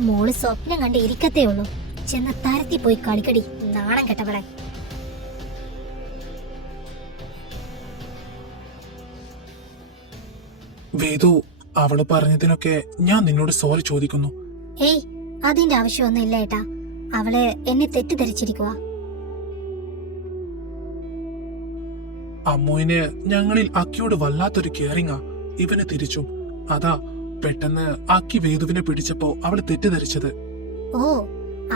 മോള് സ്വപ്നം കണ്ട് ഇരിക്കത്തേ ഉള്ളൂ. ചെന്ന തരത്തി പോയി കളിക്കടി, നാണം കെട്ടവളെ. വേദു, അവള് പറഞ്ഞതിനൊക്കെ ഞാൻ നിന്നോട് സോറി ചോദിക്കുന്നു. ഏയ്, അതിന്റെ ആവശ്യമൊന്നും ഇല്ല ഏട്ടാ. അവള് എന്നെ തെറ്റിദ്ധരിച്ചിരിക്കുക. അമ്മുവിന് ഞങ്ങളിൽ അക്കിയോട് വല്ലാത്തൊരു കെയറിങ്ങാ. ഇവന് തിരിച്ചും. അതാ പെട്ടെന്ന് അക്കി വേദുവിനെ പിടിച്ചപ്പോ അവള് തെറ്റിദ്ധരിച്ചത്. ഓ,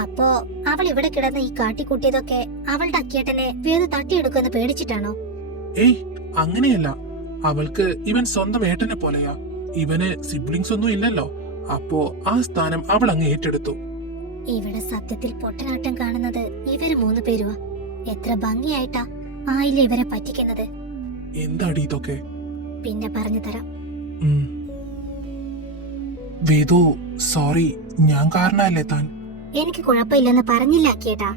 അപ്പോ അവൾ ഇവിടെ കിടന്ന് ഈ കാട്ടിക്കൂട്ടിയതൊക്കെ അവളുടെ അക്കിയേട്ടനെ വേദു തട്ടിയെടുക്കുമെന്ന് പേടിച്ചിട്ടാണോ? ഏയ്, അങ്ങനെയല്ല. അവൾക്ക് ഇവൻ സ്വന്തം ഏട്ടനെ പോലെയാ. ഇവന് സിബ്ലിങ്സ് ഒന്നും ഇല്ലല്ലോ. അപ്പോ ആ സ്ഥാനം അവൾ അങ്ങ് ഏറ്റെടുത്തു. ഇവിടെ സത്യത്തിൽ പൊട്ടനാട്ടം കാണുന്നത് ഇവര് 3 പേരുവാ. എത്ര ഭംഗിയായിട്ടാ ആയില്ലേ ഇവരെ പറ്റിക്കുന്നത്. എന്താടി ഇതൊക്കെ? പിന്നെ പറഞ്ഞു തരാം. ഉം. വേദു, സോറി. ഞാൻ കാരണല്ലേ താൻ. എനിക്ക് കുഴപ്പമില്ലെന്ന് പറഞ്ഞില്ല അക്കിയേട്ടാ.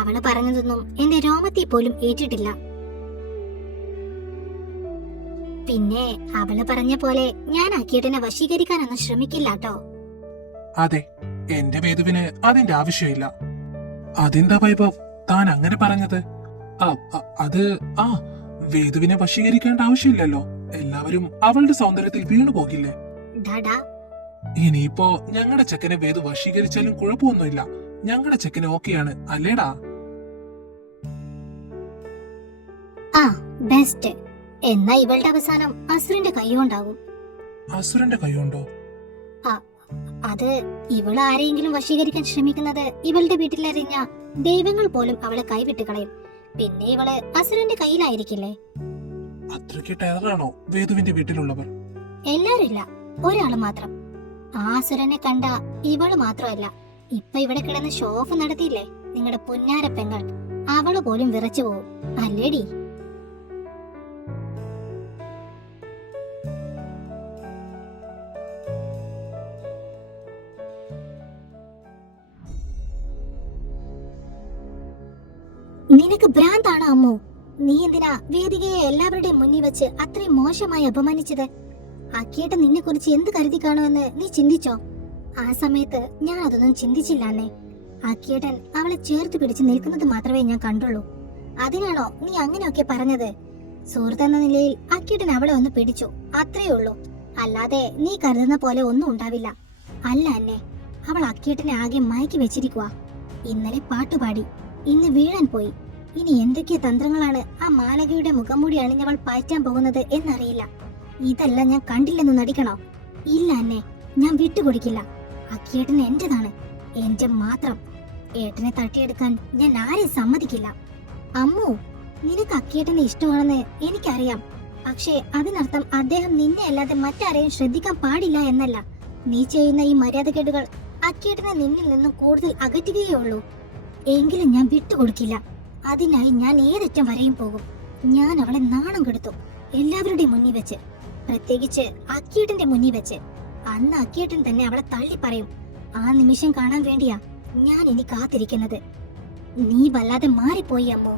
അവള് പറഞ്ഞതൊന്നും എന്റെ രോമത്തിൽ പോലും ഏറ്റിട്ടില്ല. പിന്നെ അവള് പറഞ്ഞ പോലെ ഞാൻ അക്കിയേട്ടനെ വശീകരിക്കാനൊന്നും ശ്രമിക്കില്ല കേട്ടോ. അതെ, എന്റെ വേദുവിന് അതിന്റെ ആവശ്യമില്ല. അതെന്താ വൈഭവ് താൻ അങ്ങനെ പറഞ്ഞത്? അത് വേദുവിനെ വശീകരിക്കേണ്ട ആവശ്യമില്ലല്ലോ. എല്ലാവരും അവളുടെ സൗന്ദര്യത്തിൽ വീണു പോകില്ലേ? ഡാഡാ, ഇനിയിപ്പോ ഞങ്ങളുടെ ചെക്കനെ വേദു വശീകരിച്ചാലും കുഴപ്പമൊന്നുമില്ല. ഞങ്ങളുടെ ചെക്കന് ഓക്കെയാണ് അല്ലേടാ? ആ ബെസ്റ്റ്. എന്നാ ഇവളുടെ അവസാനം അസുരന്റെ കൈകൊണ്ടാകും. അസുരന്റെ കൈയുണ്ടോ? അത് ഇവള് ആരെയെങ്കിലും വശീകരിക്കാൻ ശ്രമിക്കുന്നത് ഇവളുടെ വീട്ടിലറിഞ്ഞ ദൈവങ്ങൾ പോലും അവളെ കൈവിട്ട് കളയും. പിന്നെ ഇവള് അസുരന്റെ കയ്യിലായിരിക്കില്ലേ? അത്രയ്ക്ക് ടെററാണോ വേദുവിന്റെ വീട്ടിലുള്ളവർ? എല്ലാരും ഇല്ല, ഒരാള് മാത്രം. ആ അസുരനെ കണ്ട ഇവള് മാത്രമല്ല, ഇപ്പൊ ഇവിടെ കിടന്ന് ഷോ ഓഫ് നടത്തിയില്ലേ നിങ്ങളുടെ പുന്നാര പെങ്ങൾ, അവള് പോലും വിറച്ചു പോവും അല്ലേടി? നിനക്ക് ഭ്രാന്താണ് അമ്മു. നീ എന്തിനാ വേദികയെ എല്ലാവരുടെയും മുന്നിൽ വെച്ച് അത്രയും മോശമായി അപമാനിച്ചത്? അക്കിയേട്ടൻ നിന്നെ കുറിച്ച് എന്ത് കരുതി കാണുമെന്ന് നീ ചിന്തിച്ചോ? ആ സമയത്ത് ഞാൻ അതൊന്നും ചിന്തിച്ചില്ല അന്നേ. അക്കിയേട്ടൻ അവളെ ചേർത്ത് പിടിച്ച് നിൽക്കുന്നത് മാത്രമേ ഞാൻ കണ്ടുള്ളൂ. അതിനാണോ നീ അങ്ങനെയൊക്കെ പറഞ്ഞത്? സുഹൃത്തെന്ന നിലയിൽ അക്കിയേട്ടൻ അവളെ ഒന്ന് പിടിച്ചു, അത്രേ ഉള്ളൂ. അല്ലാതെ നീ കരുതുന്ന പോലെ ഒന്നും ഉണ്ടാവില്ല. അല്ല അന്നെ, അവൾ അക്കിയേട്ടനെ ആകെ മയക്കി വെച്ചിരിക്കുക. ഇന്നലെ പാട്ടുപാടി, ഇന്ന് വീഴാൻ പോയി. ഇനി എന്തൊക്കെ തന്ത്രങ്ങളാണ് ആ മാലകയുടെ മുഖംമൂടി അണിഞ്ഞവൾ പാറ്റാൻ പോകുന്നത് എന്നറിയില്ല. ഇതെല്ലാം ഞാൻ കണ്ടില്ലെന്ന് നടിക്കണോ? ഇല്ല അന്നെ, ഞാൻ വിട്ടുകൊടുക്കില്ല. അക്കിയേട്ടൻ എന്റേതാണ്, എന്റെ മാത്രം. ഏട്ടനെ തട്ടിയെടുക്കാൻ ഞാൻ ആരെയും സമ്മതിക്കില്ല. അമ്മു, നിനക്ക് അക്കിയേട്ടനെ ഇഷ്ടമാണെന്ന് എനിക്കറിയാം. പക്ഷേ അതിനർത്ഥം അദ്ദേഹം നിന്നെ അല്ലാതെ മറ്റാരെയും ശ്രദ്ധിക്കാൻ പാടില്ല എന്നല്ല. നീ ചെയ്യുന്ന ഈ മര്യാദകേടുകൾ അക്കിയേട്ടനെ നിന്നിൽ നിന്നും കൂടുതൽ അകറ്റുകയേ ഉള്ളൂ. എങ്കിലും ഞാൻ വിട്ടുകൊടുക്കില്ല. അതിനായി ഞാൻ ഏതറ്റം വരെയും പോകും. ഞാൻ അവളെ നാണം കെടുത്തു, എല്ലാവരുടെയും മുന്നിൽ വെച്ച്, പ്രത്യേകിച്ച് അക്കിയേട്ടന്റെ മുന്നിൽ വെച്ച്. അന്ന് അക്കിയേട്ടൻ തന്നെ അവളെ തള്ളി പറയും. ആ നിമിഷം കാണാൻ വേണ്ടിയാ ഞാൻ ഇനി കാത്തിരിക്കുന്നത്. നീ വല്ലാതെ മാറിപ്പോയി അമ്മോ.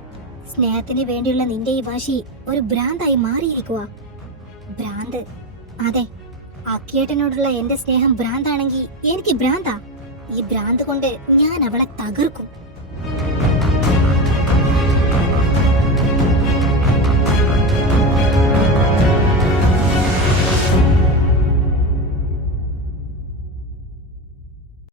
സ്നേഹത്തിന് വേണ്ടിയുള്ള നിന്റെ ഈ വാശി ഒരു ഭ്രാന്തായി മാറിയിരിക്കുക. ഭ്രാന്ത്? അതെ, അക്കിയേട്ടനോടുള്ള എന്റെ സ്നേഹം ഭ്രാന്താണെങ്കിൽ എനിക്ക് ഭ്രാന്താ. ഈ ഭ്രാന്ത് കൊണ്ട് ഞാൻ അവളെ തകർക്കും.